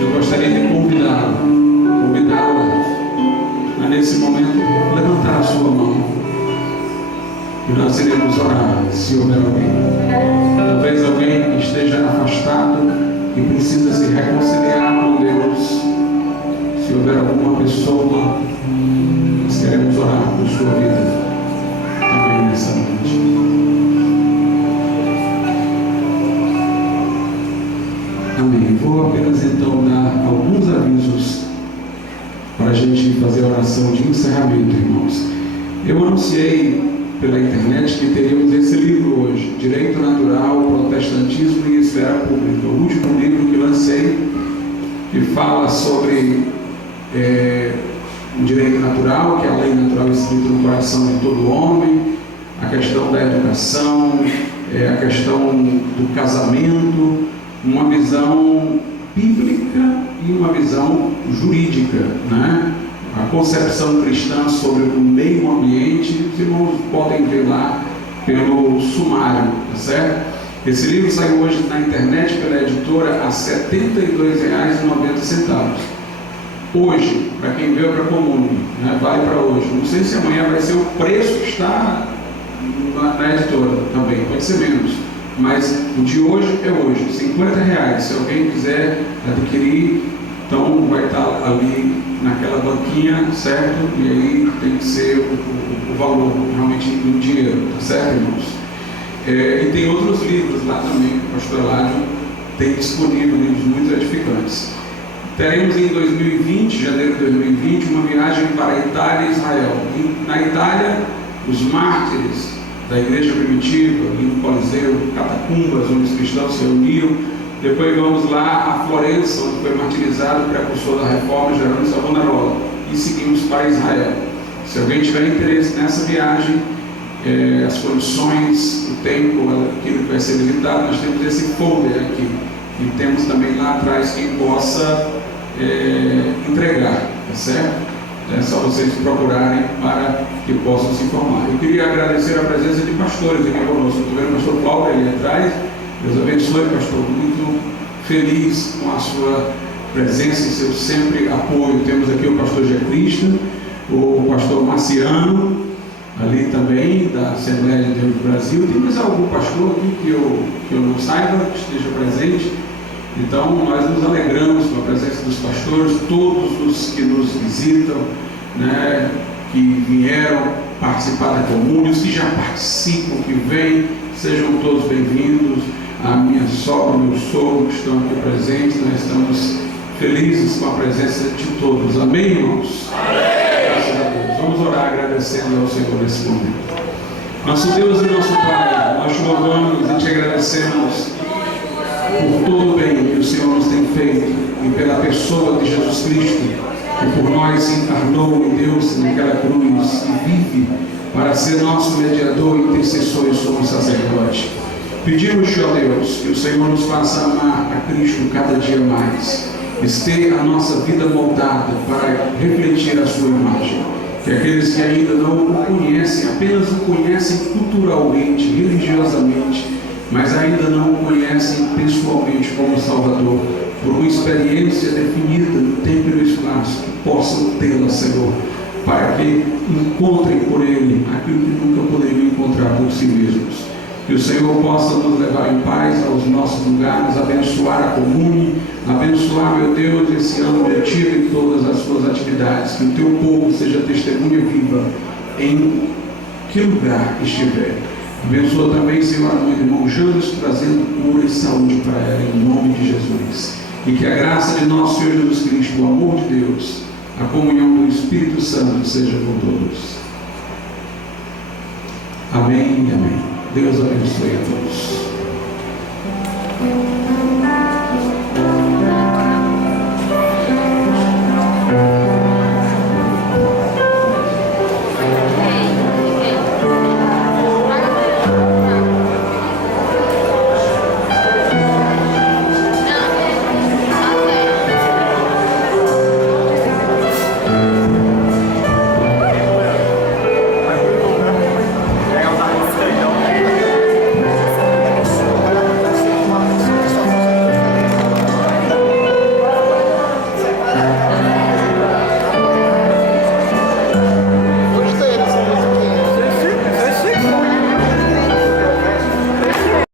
eu gostaria de convidá-la a nesse momento levantar a sua mão, e nós iremos orar, se houver alguém. Talvez alguém que esteja afastado e precisa se reconciliar com Deus. Se houver alguma pessoa, nós queremos orar por sua vida também nessa noite. Amém. Vou apenas então dar alguns avisos para a gente fazer a oração de encerramento, irmãos. Eu anunciei pela internet que teríamos esse livro hoje, Direito Natural, Protestantismo e Esfera Pública, o último livro que lancei, que fala sobre o direito natural, que é a lei natural escrita no coração de todo homem, a questão da educação, a questão do casamento, uma visão bíblica e uma visão jurídica, né? A concepção cristã sobre o meio ambiente, os irmãos podem ver lá pelo sumário, tá certo? Esse livro saiu hoje na internet pela editora a R$ 72,90. Hoje, para quem veio para a Comune, né, vale para hoje. Não sei se amanhã vai ser o preço que está na editora também, pode ser menos. Mas o de hoje é hoje, R$ 50. Se alguém quiser adquirir, então vai estar ali naquela banquinha, certo? E aí tem que ser o valor realmente do dinheiro, tá certo, irmãos? E tem outros livros lá também, o pastor Eládio tem disponível, livros muito edificantes. Teremos em 2020, janeiro de 2020, uma viagem para a Itália e Israel. Na Itália, os mártires da igreja primitiva, ali no Coliseu, catacumbas, onde os cristãos se reuniam. Depois vamos lá a Florença, onde foi martirizado o precursor da reforma, Jerônimo Savonarola, e seguimos para Israel. Se alguém tiver interesse nessa viagem, as condições, o tempo, aquilo que vai ser visitado, nós temos esse folder aqui, e temos também lá atrás quem possa entregar, tá certo? É só vocês procurarem para que possam se informar. Eu queria agradecer a presença de pastores aqui conosco. Estou vendo o pastor Paulo ali atrás. Deus abençoe, pastor. Muito feliz com a sua presença e seu sempre apoio. Temos aqui o pastor G. Cristo, o pastor Marciano, ali também, da Assembleia de Deus do Brasil. Tem mais algum pastor aqui que eu não saiba, que esteja presente? Então, nós nos alegramos com a presença dos pastores, todos os que nos visitam, né, que vieram participar da Comune, os que já participam, que vêm, sejam todos bem-vindos. A minha sogra, meu sogro que estão aqui presentes, nós estamos felizes com a presença de todos. Amém, irmãos? Amém. Graças a Deus. Vamos orar agradecendo ao Senhor nesse momento. Nosso Deus e nosso Pai, nós te louvamos e te agradecemos por todo o bem que o Senhor nos tem feito e pela pessoa de Jesus Cristo, que por nós se encarnou em Deus naquela cruz e vive para ser nosso mediador, intercessor e sumo sacerdote. Pedimos-te, ó Deus, que o Senhor nos faça amar a Cristo cada dia mais, ter a nossa vida moldada para refletir a sua imagem. Que aqueles que ainda não o conhecem, apenas o conhecem culturalmente, religiosamente, mas ainda não o conhecem pessoalmente como Salvador, por uma experiência definida no tempo e no espaço, que possam tê-la, Senhor, para que encontrem por Ele aquilo que nunca poderiam encontrar por si mesmos. Que o Senhor possa nos levar em paz aos nossos lugares, abençoar a Comune, abençoar, meu Deus, esse ano letivo e todas as suas atividades. Que o teu povo seja testemunha viva em que lugar estiver. Abençoa também, Senhor, a mãe do irmão Janus, trazendo cura e saúde para ela, em nome de Jesus. E que a graça de nosso Senhor Jesus Cristo, o amor de Deus, a comunhão do Espírito Santo seja com todos. Amém e amém. Deus abençoe a todos.